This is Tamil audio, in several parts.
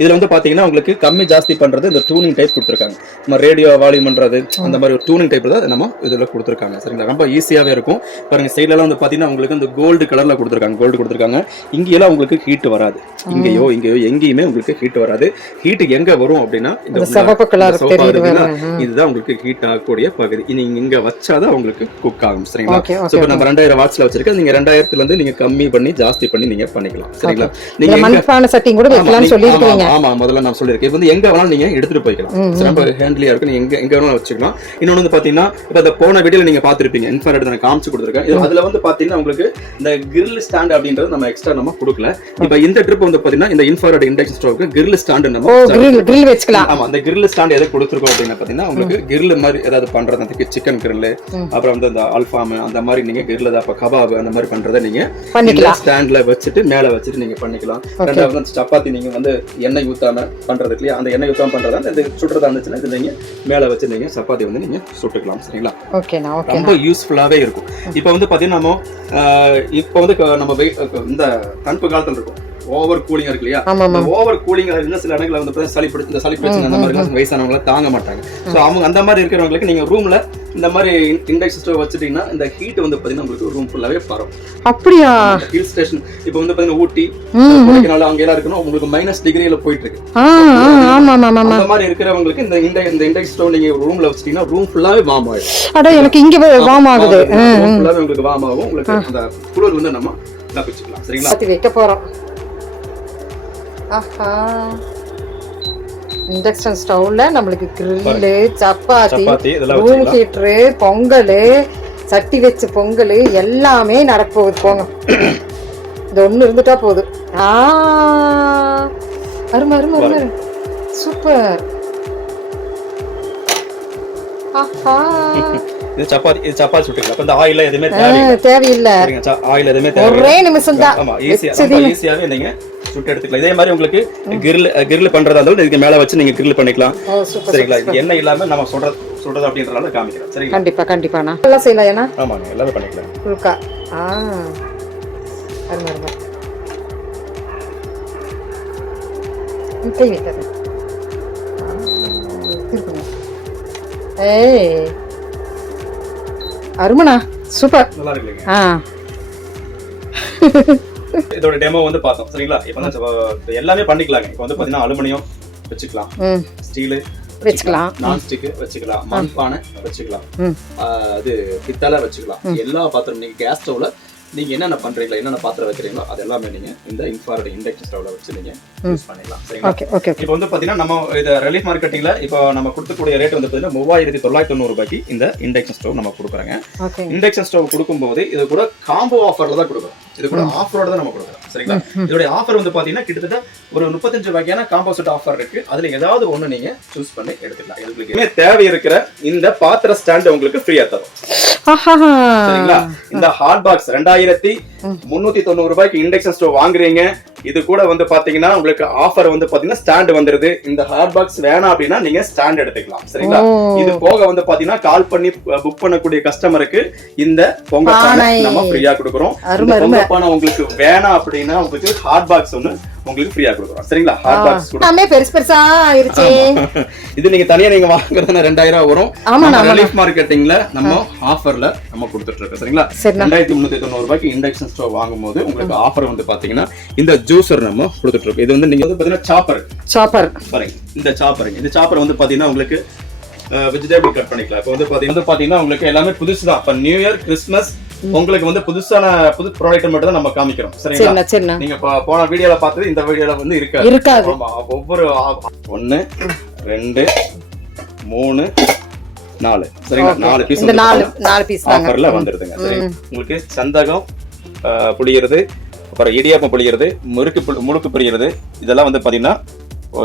இதுல வந்து பாத்தீங்கன்னா உங்களுக்கு கம்மி ஜாஸ்தி பண்றது இந்த டூனிங் டைப் கொடுத்துருக்காங்க. நம்ம ரேடியோ வால்யூம் பண்றது அந்த மாதிரி ஒரு டூனிங் டைப் தான் நம்ம இதுல கொடுத்துருக்காங்க. சரிங்களா, ரொம்ப ஈஸியாவே இருக்கும். பாருங்க சைட்ல எல்லாம் வந்து பாத்தீங்கன்னா உங்களுக்கு இந்த கோல்டு கலர்ல கொடுத்துருக்காங்க. இங்கெல்லாம் உங்களுக்கு ஹீட் வராது. இங்கேயோ எங்கேயுமே உங்களுக்கு ஹீட் வராது. ஹீட் எங்க வரும் அப்படின்னா இந்த சிவப்பு கலர் இதுதான் உங்களுக்கு ஹீட் ஆகக்கூடிய பகுதி. நீங்க இங்க வச்சாதான் உங்களுக்கு குக் ஆகும். சரிங்களா, சோ நம்ம 2000 வாட்ஸ்ல வச்சிருக்கோம். நீங்க 2000ல இருந்து நீங்க கம்மி பண்ணி ஜாஸ்தி பண்ணி நீங்க பண்ணிக்கலாம். சரிங்களா, நீங்க மண்பானை செட்டிங் கூட வைக்கலாம்னு சொல்லிருக்கீங்க. ஆமா, முதல்ல நான் சொல்லிருக்கேன். இது வந்து எங்க வேணாலும் நீங்க எடுத்துட்டு போய்க்கலாம். ரொம்ப ஹேண்ட்லியா இருக்கு. நீங்க எங்க வேணாலும் வச்சுக்கலாம். இன்னொன்னு வந்து பாத்தீங்கன்னா இப்ப இந்த போன வீடியோல நீங்க பாத்திருப்பீங்க, இன்ஃப்ராரெட் நான் காமிச்சு கொடுத்திருக்கேன். அதுல வந்து பாத்தீங்கன்னா உங்களுக்கு இந்த கிரில் ஸ்டாண்ட் அப்படின்றது நம்ம எக்ஸ்ட்ரா நம்ம கொடுக்கல. இப்ப இந்த ட்ரிப் வந்து பாத்தீங்கன்னா இந்த இன்ஃப்ராரெட் இண்டக்ஷன் ஸ்டவ்க்கு கிரில் ஸ்டாண்ட் நம்ம கிரில் வச்சுக்கலாம். ஆமா, அந்த கிரில் ஸ்டாண்ட் எதை கொடுத்திருக்கோம் அப்படின்னா பாத்தீங்கன்னா உங்களுக்கு கிரில் மாதிரி ஏதாவது பண்றதுக்கு சிக்கன் கிரில், அப்புறம் வந்து இந்த அல்ஃபாம் அந்த மாதிரி நீங்க கிரில் அப்ப கபாப் அந்த மாதிரி பண்றதை நீங்க ஸ்டாண்ட்ல வச்சுட்டு மேல வச்சுட்டு நீங்க பண்ணிக்கலாம். ரெண்டாவது சப்பாத்தி நீங்க வந்து எண்ணெய் ஊத்தாம பண்றதுக்கு இல்லையா, அந்த எண்ணெய் ஊத்தாம பண்றதா இந்த சுடுறதா இருந்துச்சுன்னா இது நீங்க மேல வச்சு நீங்க சப்பாத்தி வந்து நீங்க சுட்டுக்கலாம். சரிங்களா, ரொம்ப யூஸ்ஃபுல்லாவே இருக்கும். இப்ப வந்து பாத்தீங்கன்னா நம்ம இப்ப வந்து நம்ம இந்த தணுப்பு காலத்துல இருக்கும் ஓவர் கூலிங்கா இருக்கு இல்லையா, ஓவர் கூலிங்கா இருந்தா சில இடங்கள்ல வந்து சளி பிரச்சனை அந்த மாதிரி வயசானவங்க தாங்க மாட்டாங்க. சோ அவங்க அந்த மாதிரி இருக்கிறவங்களுக்கு நீங்க ரூம்ல இந்த மாதிரி இண்டக்ஷன் ஸ்டவ் வச்சிட்டீங்கன்னா இந்த ஹீட் வந்து பாத்தீங்கன்னா உங்களுக்கு ரூம் ஃபுல்லாவே பரவும். அப்படியா, ஹில் ஸ்டேஷன் இப்ப வந்து பாத்தீங்கன்னா ஊட்டி கொடைக்கானல் அங்க எல்லாம் இருக்கணும் உங்களுக்கு -, டிகிரில போயிட்டு இருக்கு. அந்த மாதிரி இருக்கிறவங்களுக்கு இந்த இண்டக்ஷன் ஸ்டவ் நீங்க ரூம்ல வச்சிட்டீங்கன்னா ரூம் ஃபுல்லாவே வார்ம் ஆகும். அட எனக்கு இங்க வார்ம் ஆகுது, ரூம் ஃபுல்லாவே உங்களுக்கு வார்ம் ஆகும். உங்களுக்கு அந்த குளிர் வந்து நம்ம தப்பிச்சுக்கலாம். சரிங்களா, சத்தி வைக்க போறோம். ஆஹா, இண்டக்ஷன் ஸ்டவ்ல நம்மளுக்கு grill, chapati, room heater, Pongal, சட்டி வச்சு பொங்கல் எல்லாமே நடக்க போகுது. போங்க, இது ஒண்ணு இருந்துட்டா போதும். அருமை அருமை அருமை, சூப்பர். ஆஹா, இது சப்பாத்தி சுட்டுக்கலாம். அப்ப இந்த ஆயில் எதுமே தேவையில்லை. ஆயில் எதுமே தேவை, ஒரே நிமிஷம் தான். ஆமா, ஈஸியாவே நீங்க சுட்டு எடுத்துக்கலாம். இதே மாதிரி உங்களுக்கு கிரில் பண்றதா இருந்தாலும் இதுக்கு மேல வச்சு நீங்க கிரில் பண்ணிக்கலாம். சரிங்களா, இது எண்ணெய் இல்லாம நம்ம சொல்றது அப்படின்றதால காமிக்கிறோம். சரிங்களா, கண்டிப்பா கண்டிப்பா நான் எல்லாம் செய்யலாம். ஏன்னா ஆமாங்க, எல்லாமே பண்ணிக்கலாம். ஃபுல்கா அருமை அருமை. கை வைக்காத. ஏய் அருமண்ணா, சூப்பர், நல்லா இருக்குங்க. இதோட டெமோ வந்து பார்த்தோம். சரிங்களா, இப்போ எல்லாமே பண்ணிக்கலாங்க. இப்போ வந்து பாத்தீங்கன்னா அலுமினியம் வச்சுக்கலாம், ஸ்டீல் வச்சுக்கலாம், நான் ஸ்டிக் வச்சுக்கலாம், மண்பானை வச்சுக்கலாம், அது பித்தளை வச்சுக்கலாம். எல்லா பாத்திரம் நீங்க கேஸ் ஸ்டவ்ல நீங்க என்னென்ன பண்றீங்களா, என்னென்ன பாத்திரம் வைக்கிறீங்களோ அது எல்லாமே நீங்க இந்த இன்ஃப்ராரெட் இண்டக்ஷன் ஸ்டவ்ல வச்சு நீங்க யூஸ் பண்ணிக்கலாம். சரிங்களா, இப்போ வந்து பாத்தீங்கன்னா நம்ம இத ரிலீஃப் மார்க்கெட்டிங்ல இப்போ நம்ம கொடுக்கக்கூடிய ரேட் வந்து பாத்தீங்கன்னா 3990 ரூபாய்க்கு இந்த இண்டக்ஷன் ஸ்டவ் நம்ம கொடுக்குறோங்க. இண்டக்ஷன் ஸ்டவ் கொடுக்கும்போது இது கூட காம்போ ஆஃபர்ல தான் கொடுக்குறோம். இது கூட ஆஃபரோட தான் நம்ம கொடுக்குறோம். சரிங்களா, இதோட ஆஃபர் வந்து பாத்தீங்கன்னா கிட்டத்தட்ட ஒரு 35 வகையான காம்போ செட் ஆஃபர் இருக்கு. அதுல ஏதாவது ஒண்ணு நீங்க சூஸ் பண்ணி எடுத்துக்கலாம். உங்களுக்கு தேவை இருக்கிற இந்த பாத்திர ஸ்டாண்ட் உங்களுக்கு ஃப்ரீயா தரும். சரிங்களா, இந்த ஹாட் பாக்ஸ் 2390 ரூபாய்க்கு இண்டக்ஷன் ஸ்டவ் வாங்குறீங்க. இது கூட வந்து பாத்தீங்கன்னா உங்களுக்கு ஆஃபர் வந்து பாத்தீங்கன்னா ஸ்டாண்ட் வந்துருது. இந்த ஹாட் பாக்ஸ் வேணாம் அப்படின்னா நீங்க ஸ்டாண்ட் எடுத்துக்கலாம். சரிங்களா, இது போக வந்து பாத்தீங்கன்னா கால் பண்ணி புக் பண்ணக்கூடிய கஸ்டமருக்கு இந்த பொங்க பானை நம்ம ஃப்ரீயா கொடுக்குறோம். பொங்க பானை உங்களுக்கு வேணாம் அப்படின்னா உங்களுக்கு ஹாட் பாக்ஸ் ஒண்ணு உங்களுக்கு ஃப்ரீயா கொடுக்குறோம். சரிங்களா, ஹாட் பாக்ஸ் எல்லாமே பெருசா ஆயிருச்சு. இது நீங்க தனியா நீங்க வாங்குறதுனா 2000 வரும். நம்ம ரிலீஃப் மார்க்கெட்டிங்ல நம்ம ஆஃபர்ல நம்ம கொடுத்துட்டு இருக்கோம். சரிங்களா, 2390 ரூபாய்க்கு இண்டக்ஷன் ஸ்டவ் வாங்கும்போது உங்களுக்கு ஆஃபர் வந்து பாத்தீங்கன்னா இந்த ஜூசர் நம்ம கொடுத்துட்டு இருக்கோம். இது வந்து நீங்க வந்து பாத்தீங்கன்னா சாப்பர் பாருங்க, இந்த சாப்பர் வந்து பாத்தீங்கன்னா உங்களுக்கு வெஜிடபிள் கட் பண்ணிக்கலாம். இப்போ வந்து பாத்தீங்கன்னா உங்களுக்கு எல்லாமே புதுசு தான். இப்ப நியூ இயர், கிறிஸ்மஸ் உங்களுக்கு வந்து புது ப்ராடக்ட் மட்டும் தான் நம்ம காமிக்கிறோம். சரிங்களா, நீங்க போன வீடியோல பார்த்தது இந்த வீடியோல வந்து இருக்காது. ஆமா, ஒவ்வொரு 1 2 3 4 சரிங்களா, 4 பீஸ் இந்த 4 பீஸ் ஆஃபர்ல வந்துருதுங்க. சரி, உங்களுக்கு சந்தகம் புளியறது, அப்புறம் இடியாப்பம் புளியறது, முறுக்கு புளியறது, இதெல்லாம் வந்து பாத்தீங்கன்னா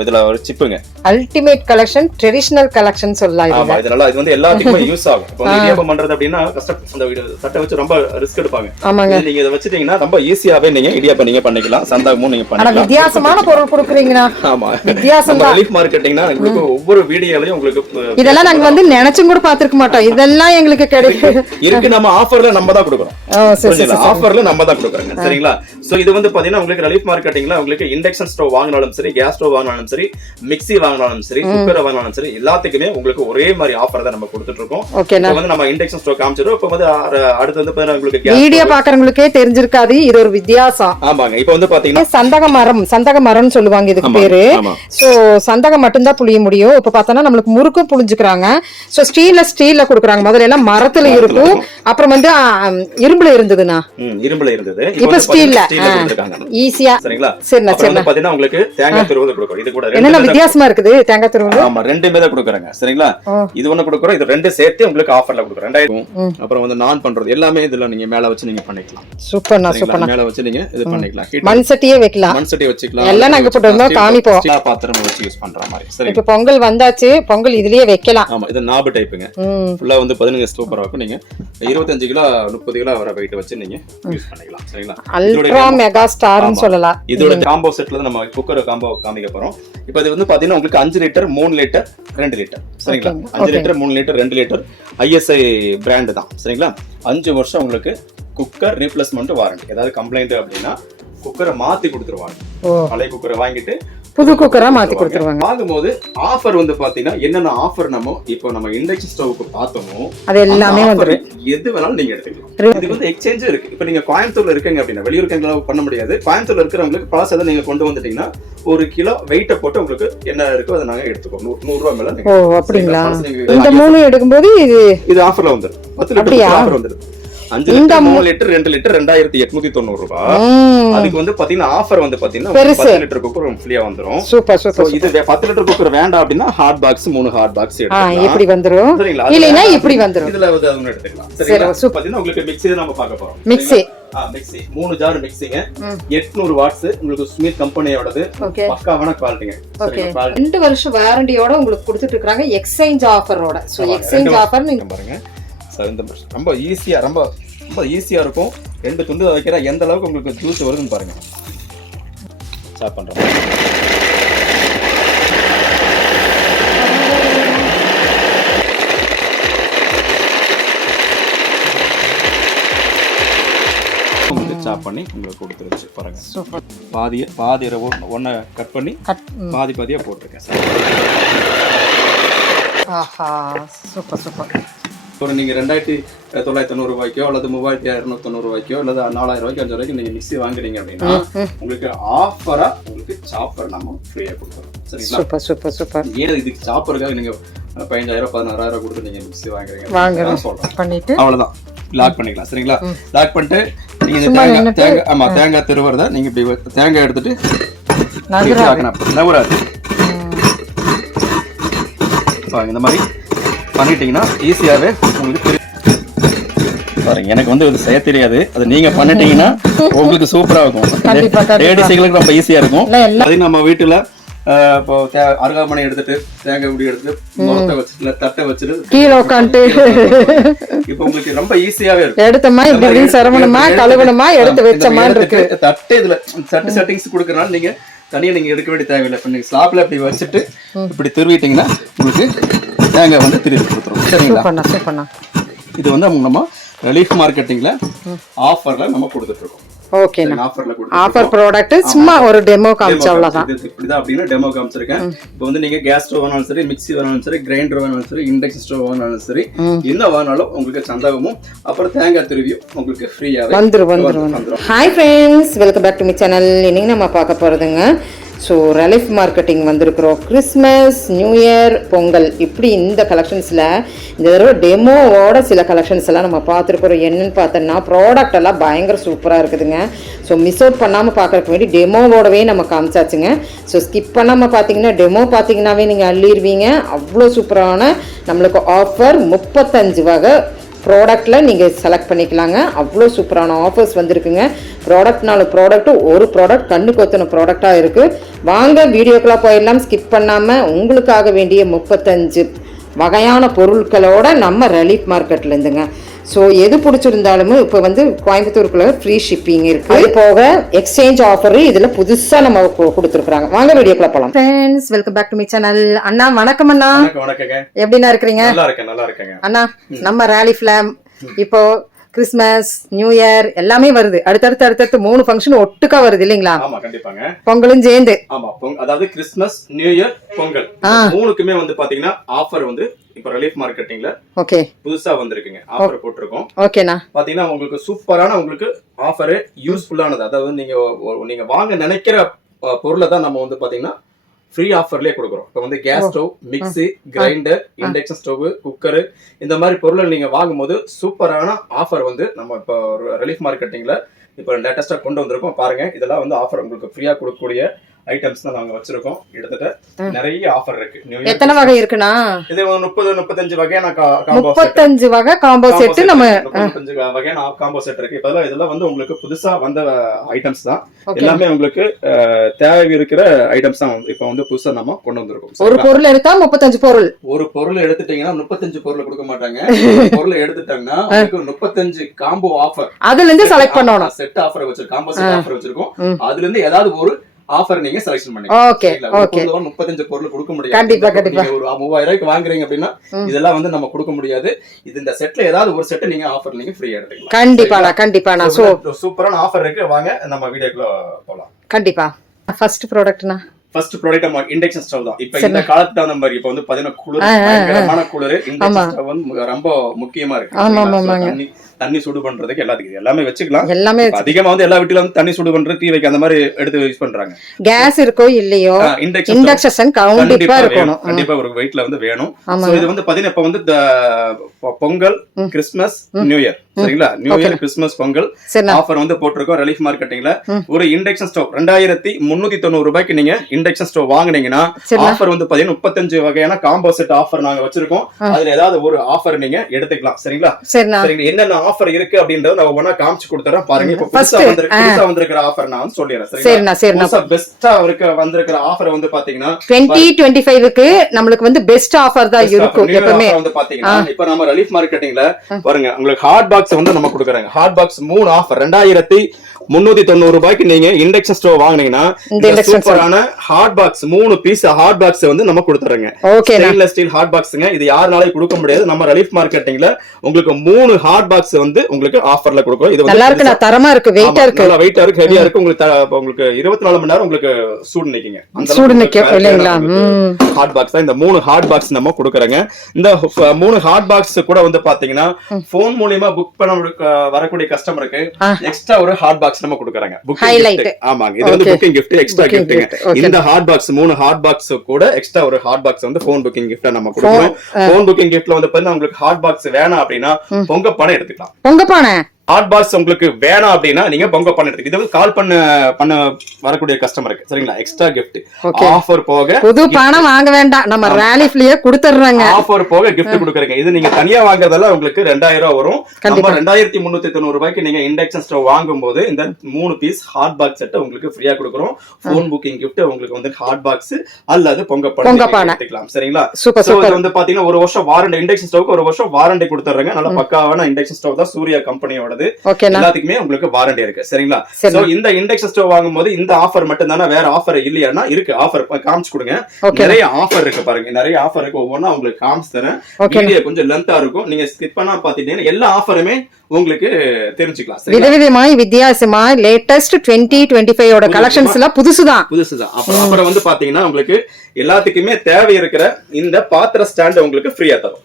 இதுல ஒரு சிப்புங்க. அல்டிமேட் கலெக்ஷன், ட்ரெடிஷனல் கலெக்ஷன் சொல்லலாம் இது. ஆமா, இதனால இது வந்து எல்லாத்துக்குமே யூஸ் ஆகும். இப்போ இடியாப்பம் பண்றது அப்படின்னா கஷ்டம், அந்த தட்டை வச்சு ரொம்ப ரிஸ்க் எடுப்பாங்க. ஆமாங்க, நீங்க இத வச்சிட்டீங்கன்னா ரொம்ப ஈஸியாவே நீங்க இடியாப்பம் நீங்க பண்ணிக்கலாம், சந்தாகமும் நீங்க ஆனா பண்ணிக்கலாம். வித்தியாசமான பொருள் கொடுக்குறீங்கண்ணா. ஆமா, வித்தியாசம் தான். ரிலீஃப் மார்க்கெட்டிங்னா உங்களுக்கு ஒவ்வொரு வீடியோலயும் உங்களுக்கு இதெல்லாம் நாங்க வந்து நினைச்சும் கூட பாத்துக்க மாட்டோம், இதெல்லாம் எங்களுக்கு கிடைக்கும். இருக்கு, நம்ம ஆஃபர்ல நம்ம தான் கொடுக்குறோம். ஆஃபர்ல நம்ம தான் கொடுக்குறோங்க, சரிங்களா? சோ இது வந்து பாத்தீங்கன்னா உங்களுக்கு ரிலீஃப் மார்க்கெட்டிங்ல உங்களுக்கு இண்டக்ஷன் ஸ்டவ் வாங்கினாலும் சரி, கேஸ் ஸ்டவ் வாங்கினாலும் சரி, மிக்ஸி வாங்கினாலும் சரி, குக்கர் வாங்கினாலும் சரி, எல்லாத்துக்குமே உங்களுக்கு ஒரே மாதிரி ஆஃபர் தான் நம்ம கொடுத்துட்டு இருக்கோம். இப்போ வந்து நம்ம இண்டக்ஷன் ஸ்டவ் காமிச்சிரோம். இப்போ வந்து அடுத்து வந்து பாத்தீங்கன்னா உங்களுக்கு வீடியோ பாக்குறவங்களுக்கே தெரிஞ்சிருக்காது, இது ஒரு வித்தியாசம். ஆமாங்க, இப்போ வந்து பாத்தீங்கன்னா சந்தக மரம்னு சொல்லுவாங்க இதுக்கு பேரு. சோ சந்தகம் மட்டும் தான் புளிய முடியும். இப்ப பார்த்தோம்னா நம்மளுக்கு முறுக்கும் புளிஞ்சுக்கிறாங்க. சோ ஸ்டீல்ல கொடுக்குறாங்க. முதல்ல எல்லாம் மரத்துல இருக்கும், அப்புறம் வந்து இரும்புல இருந்ததுண்ணா, இரும்புல இருந்தது, இப்ப ஸ்டீல்ல ஈஸியா. சரிங்களா? சரிண்ணா, சரிண்ணா. பாத்தீங்கன்னா உங்களுக்கு தேங்காய் துருவல் கொடுக்குறோம். இது கூட என்ன வித்தியாசமா இருக்குது தேங்காய் துருவல்? ஆமா, ரெண்டுமே தான் கொடுக்குறாங்க, சரிங்களா? இது ஒண்ணு கொடுக்குறோம், இது ரெண்டு சேர்த்து உங்களுக்கு ஆஃபர்ல கொடுக்குறோம். 2000. அப்புறம் வந்து நான் பண்றது எல்லாமே இதுல நீங்க மேல வச்சு நீங்க பண்ணிக்கலாம். சூப்பர்ண்ணா, சூப்பர்ண்ணா. மேல வச்சு நீங்க இது பண்ணிக்கலாம். மண் சட்டியே வைக்கலாம், மண் சட்டி வச்சுக்கலாம். எல்லாம் நாங்க போட்டு வந்தோம் காமிப்போம். பாத்திரம் வச்சு யூஸ் பண்ற மாதிரி. சரி, இப்ப பொங்கல் வந்தாச்சு, பொங்கல் இதுலயே வைக்கலாம். ஆமா, இது நாபு டைப்புங்க. ஃபுல்லா வந்து 15 சூப்பரா இருக்கும். நீங்க 25 கிலோ 30 கிலோ வர வெயிட் வச்சு நீங்க யூஸ் பண்ணிக்கலாம், சரிங்களா? அல்ட்ரா மெகா ஸ்டார்னு சொல்லலாம். இதோட காம்போ செட்ல நம்ம குக்கர் காம்போ காமிக்க போறோம். இப்போ இது வந்து பாத்தீங்கன்னா உங்களுக்கு 5 லிட்டர் 3 லிட்டர் 2 லிட்டர், சரிங்களா? 5 litre 3 litre 2 litre ISI brand தான், சரிங்களா? 5 வருஷம் உங்களுக்கு குக்கர் ரீப்ளேஸ்மெண்ட் வாரண்டி. ஏதாவது கம்ப்ளைண்ட் அப்படின்னா குக்கரை மாத்தி கொடுத்துருவாங்க. பழைய குக்கரை வாங்கிட்டு புது குக்கரா மாத்தி கொடுத்துருவாங்க. வாங்கும்போது ஆஃபர் வந்து பாத்தீங்கன்னா என்னென்ன ஆஃபர் இப்போ நம்ம இண்டக்ஷன் ஸ்டவ்க்கு பார்த்தோமோ அது எல்லாமே வந்துரும். எது வேணாலும் நீங்க எடுத்துக்கலாம். இது வந்து எக்ஸ்சேஞ்ச் இருக்கு. இப்போ நீங்க கோயம்புத்தூர்ல இருக்கீங்க அப்படின்னா, வெளியூருக்கீங்களா பண்ண முடியாது. கோயம்புத்தூர்ல இருக்கிறவங்களுக்கு பழசை நீங்க கொண்டு வந்துட்டீங்கன்னா 1 கிலோ வெயிட்ட போட்டு உங்களுக்கு என்ன இருக்கோ அதை நாங்க எடுத்துக்கோம். 100 ரூபாய் மேல. ஓ, அப்படிங்களா? இந்த 3 எடுக்கும்போது இது ஆஃபர்ல வந்துரும். 10 லிட்டர் ஆஃபர் வந்துரும். 5 லிட்டர் 3 லிட்டர் 2 லிட்டர் 2890 ரூபாய். அதுக்கு வந்து பாத்தீங்கன்னா ஆஃபர் வந்து பாத்தீங்கன்னா 10 லிட்டர் குக்கர் ஃப்ரீயா வந்துரும். Super super. இது 10 லிட்டர் குக்கர் வேண்டாம் அப்படின்னா ஹாட் பாக்ஸ் 3 ஹாட் பாக்ஸ் எடுத்துக்கலாம். இப்படி வந்துரும். சரிங்களா? இல்லனா இப்படி வந்துரும். இதுல வந்து அது எடுத்துக்கலாம். சரிங்களா? பாத்தீங்கன்னா உங்களுக்கு மிக்ஸி நம்ம பார்க்க போறோம். மிக்ஸி 3 ஜார் மிக்ஸிங்க, 800 வாட்ஸ், உங்களுக்கு ஸ்மித் கம்பெனியோடது, பக்காவான குவாலிட்டிங்க. 2 வருஷம் வாரண்டியோட உங்களுக்கு கொடுத்துட்டு இருக்காங்க, எக்ஸ்சேஞ்ச் ஆஃபரோட. சோ எக்ஸ்சேஞ்ச் ஆஃபர் நீங்க பாருங்க. ரொம்ப ஈஸியா ரொம்ப ஈஸியா இருக்கும். 2 துண்டு வைக்கிற எந்த அளவுக்கு உங்களுக்கு ஜூஸ் வருதுன்னு பாருங்க. ஸ்டார்ட் பண்றோம். சாப் பண்ணி உங்களுக்கு கொடுத்துருச்சு பாருங்க. சூப்பர். பாதி ஒன்றை கட் பண்ணி பாதியா போட்டிருக்கேன். ஆஹா, சூப்பர் சூப்பர். ஒரு நீங்க 2990 ரூபாய்க்கோ அல்லது 3290 ரூபாய்க்கோ அல்லது 4000 ரூபாய்க்கு 5000 ரூபாய்க்கு நீங்க மிக்ஸி வாங்குறீங்க அப்படின்னா உங்களுக்கு ஆஃபரா உங்களுக்கு சாப்பர் நம்ம ஃப்ரீயா கொடுக்குறோம். சரிங்களா? Super super super. ஏன் இதுக்கு சாப்பருக்காக நீங்க 15000 16000 கொடுத்து நீங்க மிக்ஸி வாங்குறீங்க சொல்றேன். பண்ணிட்டு அவ்வளவுதான், லாக் பண்ணிக்கலாம். சரிங்களா? லாக் பண்ணிட்டு நீங்க தேங்காய் திருவறத நீங்க இப்படி தேங்காய் எடுத்துட்டு நகராது இந்த மாதிரி பண்ணிட்டீங்கன்னா ஈஸியாவே உங்களுக்கு பாருங்க. எனக்கு வந்து இது செய்ய தெரியாது, அது நீங்க பண்ணிட்டீங்கன்னா உங்களுக்கு சூப்பரா இருக்கும். லேடிஸ்களுக்கு ரொம்ப ஈஸியா இருக்கும். அது நம்ம வீட்டுல இப்போ அருகாமனை எடுத்துட்டு தேங்காய் குடி எடுத்துட்டு முகத்தை வச்சுட்டு தட்டை வச்சுட்டு கீழே உட்காந்துட்டு இப்போ உங்களுக்கு ரொம்ப ஈஸியாவே இருக்கும். எடுத்தமா இப்படி சரவணமா கழுவணுமா எடுத்து வச்சமா இருக்கு. தட்டை இதுல தட்டு செட்டிங்ஸ் கொடுக்கறனால நீங்க தனியா நீங்க எடுக்க வேண்டிய தேவையில்லை. இப்போ நீங்க ஸ்லாப்ல இப்படி வச்சுட்டு இப்படி திருவிட்டீங்கன்னா உங்களுக்கு தேங்காய் வந்து திருவி கொடுத்துரும். சரிங்களா? இது வந்து நம்ம ரிலீஃப் மார்க்கெட்டிங்ல ஆஃபர்ல நம்ம கொடுத்துட்டு இருக்கோம். ஓகேண்ணா. ஆஃபர் ப்ராடக்ட் சும்மா ஒரு டெமோ காமிச்சா அவ்வளவுதான். இப்படிதான் அப்படின்னா டெமோ காமிச்சிருக்கேன். இப்போ வந்து நீங்க கேஸ் ஸ்டவ் வேணாலும் சரி, மிக்ஸி வேணாலும் சரி, கிரைண்டர் வேணாலும் சரி, இண்டக்ஷன் ஸ்டவ் வேணாலும் சரி, என்ன வேணாலும் உங்களுக்கு சந்தகமும் அப்புறம் தேங்காய் திருவியும் உங்களுக்கு ஃப்ரீயாவே வந்துரும். Hi friends, welcome back to my channel. இன்னைக்கு நம்ம பார்க்க போறதுங்க ஸோ ரிலீஃப் மார்க்கெட்டிங் வந்திருக்கிறோம். கிறிஸ்மஸ், நியூ இயர், பொங்கல் இப்படி இந்த கலெக்ஷன்ஸில் இந்த தடவை டெமோவோட சில கலெக்ஷன்ஸ் எல்லாம் நம்ம பார்த்துருக்குறோம். என்னென்னு பார்த்தோன்னா ப்ராடக்ட் எல்லாம் பயங்கர சூப்பராக இருக்குதுங்க. ஸோ மிஸ் அவுட் பண்ணாமல் பார்க்குறக்கு வேண்டி டெமோவோடவே நம்ம காமிச்சாச்சுங்க. ஸோ ஸ்கிப் பண்ணாமல் பார்த்தீங்கன்னா டெமோ பார்த்தீங்கன்னாவே நீங்கள் அள்ளிடுவீங்க. அவ்வளோ சூப்பரான நம்மளுக்கு ஆஃபர் 35 வகை ப்ராடக்ட்டில் நீங்கள் செலக்ட் பண்ணிக்கலாங்க. அவ்வளோ சூப்பரான ஆஃபர்ஸ் வந்திருக்குங்க. ப்ராடக்ட் ஒரு ப்ராடக்ட் கண்ணுக்கு ஒத்துன ப்ராடக்டாக இருக்குது. வாங்க வீடியோக்கெலாம் போயிடலாம். ஸ்கிப் பண்ணாமல் உங்களுக்காக வேண்டிய 35 வகையான பொருட்களோட நம்ம ரிலீஃப் மார்க்கெட்லேருந்துங்க. ஸோ எது பிடிச்சிருந்தாலும் இப்போ வந்து கோயம்புத்தூருக்குள்ள ஃப்ரீ ஷிப்பிங் இருக்குது. அது போக எக்ஸ்சேஞ்ச் ஆஃபர் இதில் புதுசாக நம்ம கொடுத்துருக்குறாங்க. வாங்க வீடியோக்குள்ள போகலாம். Friends, welcome back to me channel. அண்ணா வணக்கம். அண்ணா வணக்கங்க. எப்படின்னா இருக்கிறீங்க? நல்லா இருக்கேங்க அண்ணா. நம்ம ரேலிஃப்ல இப்போ கிறிஸ்மஸ், நியூ இயர் எல்லாமே வருது. அடுத்தடுத்து 3 ஃபங்க்ஷன் ஒட்டுக்கா வருது இல்லைங்களா? ஆமா, கண்டிப்பாங்க. பொங்கலும் சேர்ந்து. ஆமா, அதாவது கிறிஸ்மஸ், நியூ இயர், பொங்கல் மூணுக்குமே வந்து பாத்தீங்கன்னா ஆஃபர் வந்து இப்ப ரிலீஃப் மார்க்கெட்டிங்ல ஓகே புதுசா வந்திருக்குங்க. ஆஃபர் போட்டிருக்கோம். ஓகேண்ணா. பாத்தீங்கன்னா உங்களுக்கு சூப்பரான உங்களுக்கு ஆஃபர் யூஸ்ஃபுல்லானது. அதாவது நீங்க வாங்க நினைக்கிற பொருளை தான் நம்ம வந்து பாத்தீங்கன்னா ஃப்ரீ ஆஃபர்லயே கொடுக்குறோம். இப்போ வந்து gas stove, mixie, grinder, induction stove, cooker இந்த மாதிரி பொருளை நீங்க வாங்கும்போது சூப்பரான ஆஃபர் வந்து நம்ம இப்போ ரிலீஃப் மார்க்கெட்டிங்ல இப்போ லேட்டஸ்டா கொண்டு வந்திருக்கோம். பாருங்க, இதெல்லாம் வந்து ஆஃபர் உங்களுக்கு ஃப்ரீயா கொடுக்கக்கூடிய ஐட்டம்ஸ் தான் நாங்க வச்சிருக்கோம். கிட்டத்தட்ட நிறைய ஆஃபர் இருக்கு. எத்தனை வகை இருக்குன்னா? இது 30-35 வகையான 35 வகை காம்போ செட். நம்ம 35 வகையான காம்போ செட் இருக்கு. இதெல்லாம் வந்து உங்களுக்கு புதுசா வந்த ஐட்டம்ஸ் தான். எல்லாமே உங்களுக்கு தேவை இருக்கிற ஐட்டம்ஸ் தான் இப்ப வந்து புதுசா நம்ம கொண்டு வந்திருக்கோம். ஒரு பொருள் எடுத்தா 35 பொருள். ஒரு பொருள் எடுத்துட்டீங்கன்னா 35 பொருள் கொடுக்க மாட்டாங்க. பொருள் எடுத்துட்டாங்கன்னா 35 காம்போ ஆஃபர். அதுல இருந்து செலக்ட் பண்ணணும். செட் ஆஃபர் வச்சிருக்கோம், காம்போ செட் ஆஃபர் வச்சிருக்கோம். அதுல இருந்து ஏதாவது ஒரு ஆஃபர் நீங்க செலக்ஷன் பண்ணுங்க. Okay okay. 35 பொருள் கொடுக்க முடியாது. கண்டிப்பா. ஒரு 3000 ரூபாய்க்கு வாங்குறீங்க அப்படின்னா இதெல்லாம் வந்து நம்ம கொடுக்க முடியாது. இது இந்த செட்ல ஏதாவது ஒரு செட் நீங்க ஆஃபர் நீங்க ஃப்ரீயா எடுத்துக்கலாம். கண்டிப்பா. சூப்பரான ஆஃபர் இருக்கு. வாங்க நம்ம வீடியோக்குள்ள போலாம். கண்டிப்பா. ஃபர்ஸ்ட் ப்ராடக்ட்னா ஃபர்ஸ்ட் ப்ராடக்ட் நம்ம இண்டக்ஷன் ஸ்டவ் தான். இப்ப இந்த காலத்துக்கு தகுந்த மாதிரி இப்ப வந்து பாத்தீங்கன்னா பயங்கரமான குளிர். இண்டக்ஷன் ஸ்டவ் வந்து ரொம்ப முக்கியமா இருக்கு. தண்ணி சூடு பண்றதுக்கு எல்லாத்துக்கும் எல்லாமே வச்சுக்கலாம். எல்லாமே அதிகமா வந்து எல்லா வீட்டுல வந்து தண்ணி சூடு பண்றது, டீ வைக்க அந்த மாதிரி எடுத்து யூஸ் பண்றாங்க. கேஸ் இருக்கோ இல்லையோ இண்டக்ஷன் கண்டிப்பா இருக்கணும். கண்டிப்பா ஒரு வீட்ல வந்து வேணும். சோ இது வந்து பாத்தீங்கன்னா இப்ப வந்து பொங்கல், கிறிஸ்மஸ், நியூ இயர், சரிங்களா? New year, Christmas, Pongal offer வந்து போட்டிருக்கோம் ரிலீஃப் மார்க்கெட்டிங்ல. ஒரு இண்டக்ஷன் ஸ்டவ் 2390 ரூபாய்க்கு நீங்க இண்டக்ஷன் ஸ்டவ் வாங்குனீங்கன்னா ஆஃபர் வந்து பாத்தீங்கன்னா 35 வகையான காம்போ செட் ஆஃபர் நாங்க வச்சிருக்கோம். அதுல ஏதாவது ஒரு ஆஃபர் நீங்க எடுத்துக்கலாம். சரிங்களா? சரிங்க. என்னென்ன ஆஃபர் இருக்கு அப்படின்றத நான் ஒவ்வொன்னா காமிச்சு கொடுத்துறேன். பாருங்க, இப்ப புதுசா வந்திருக்கிற ஆஃபர் நான் வந்து சொல்லிடுறேன். பெஸ்டா வந்திருக்கிற ஆஃபர் வந்து பாத்தீங்கன்னா 2025க்கு நம்மளுக்கு வந்து பெஸ்ட் ஆஃபர் தான் இருக்கும். எப்பவுமே வந்து பாத்தீங்கன்னா இப்ப நம்ம ரிலீஃப் மார்க்கெட்டிங்ல பாருங்க, உங்களுக்கு ஹாட் பாக்ஸ் வந்து நம்ம கொடுக்குறாங்க. ஹாட் பாக்ஸ் 3 ஆஃபர் 2390 ரூபாய்க்கு நீங்க இண்டக்ஷன் ஸ்டவ் வாங்குனீங்கன்னா சூப்பரான hot box 3 piece hot box வந்து நம்ம கொடுத்துறோங்க. ஸ்டெயின்லெஸ் ஸ்டீல் ஹாட் பாக்ஸ்ங்க. இது யாருனாலும் கொடுக்க முடியாது. நம்ம ரிலீஃப் மார்க்கெட்டிங்ல உங்களுக்கு 3 ஹாட் பாக்ஸ் வந்து உங்களுக்கு ஆஃபர்ல கொடுக்குறோம். இது நல்லா இருக்கு, தரமா இருக்கு, வெயிட்டா இருக்கு, நல்லா வெயிட்டா இருக்கு, ஹெவியா இருக்கு. உங்களுக்கு 24 மணி நேரம் உங்களுக்கு சூடு நிக்குங்க. அந்த சூடு நிக்கும் இல்லீங்களா? ஹாட் பாக்ஸ் தான். இந்த 3 ஹாட் பாக்ஸ் நம்ம கொடுக்குறோங்க. இந்த 3 ஹாட் பாக்ஸ் கூட வந்து பாத்தீங்கன்னா போன் மூலமா புக் பண்ண வரக்கூடிய கஸ்டமருக்கு எக்ஸ்ட்ரா ஒரு ஹாட் பாக்ஸ் நம்ம கொடுக்குறாங்க. ஆமாங்க, இது வந்து புக்கிங் கிஃப்ட், எக்ஸ்ட்ரா கிஃப்ட்ங்க. இந்த ஹாட் பாக்ஸ் 3 ஹாட் பாக்ஸ் கூட எக்ஸ்ட்ரா ஒரு ஹாட் பாக்ஸ் வந்து போன் புக்கிங் கிஃப்ட்டா நம்ம கொடுக்குறோம். போன் புக்கிங் கிஃப்ட்ல வந்து பாத்தீங்கன்னா உங்களுக்கு ஹாட் பாக்ஸ் வேணாம் அப்படின்னா பொங்க பானை எடுத்துக்கலாம். பொங்க பானை ஹாட் பாக்ஸ் உங்களுக்கு வேணாம் அப்படின்னா நீங்க பொங்க பானை எடுத்துக்கலாம். இது வந்து கால் பண்ண வரக்கூடிய கஸ்டமருக்கு, சரிங்களா? எக்ஸ்ட்ரா கிஃப்ட் ஆஃபர் போக புது பானை வாங்க வேண்டாம், நம்ம ரேலிஃப்லயே கொடுத்துறாங்க. ஆஃபர் போக கிஃப்ட் கொடுக்குறீங்க. இது நீங்க தனியா வாங்குறதெல்லாம் உங்களுக்கு 2000 ரூபாய் வரும். நம்ம 2390 ரூபாய்க்கு நீங்க இண்டக்ஷன் ஸ்டவ் வாங்கும்போது இந்த 3 பீஸ் ஹாட் பாக்ஸ் செட் உங்களுக்கு ஃப்ரீயா கொடுக்குறோம். போன் புக்கிங் கிஃப்ட் உங்களுக்கு வந்து ஹாட் பாக்ஸ் அல்லது பொங்க பானை எடுத்துக்கலாம். சரிங்களா? இது வந்து பாத்தீங்கன்னா 1 வருஷம் வாரண்டி. இண்டக்ஷன் ஸ்டவ்க்கு 1 வருஷம் வாரண்டி கொடுத்துறாங்க. நல்ல பக்காவான இண்டக்ஷன் ஸ்டவ் தான், சூர்யா கம்பெனியோட. எல்லாத்துக்குமே உங்களுக்கு வாரண்டி இருக்கு. சரிங்களா? சோ இந்த இண்டக்ஷன் ஸ்டவ் வாங்கும்போது இந்த ஆஃபர் மட்டும் தானே, வேற ஆஃபர் இல்லையானா இருக்கு. ஆஃபர் காமிச்சு கொடுங்க. நிறைய ஆஃபர் இருக்கு பாருங்க, நிறைய ஆஃபர் இருக்கு. ஒவ்வொன்னா உங்களுக்கு காமிச்சு தரேன். வீடியோ கொஞ்சம் லென்த்தா இருக்கும். நீங்க ஸ்கிப் பண்ணா பாத்தீங்கன்னா எல்லா ஆஃபருமே உங்களுக்கு தெரிஞ்சுக்கலாம். விதவிதமாய் வித்தியாசமா லேட்டஸ்ட் 2025 ஓட கலெக்ஷன்ஸ் எல்லாம் புதுசுதான். அப்புறம் வந்து பாத்தீங்கன்னா உங்களுக்கு எல்லாத்துக்குமே தேவை இருக்கிற இந்த பாத்திர ஸ்டாண்ட் உங்களுக்கு ஃப்ரீயா தரும்.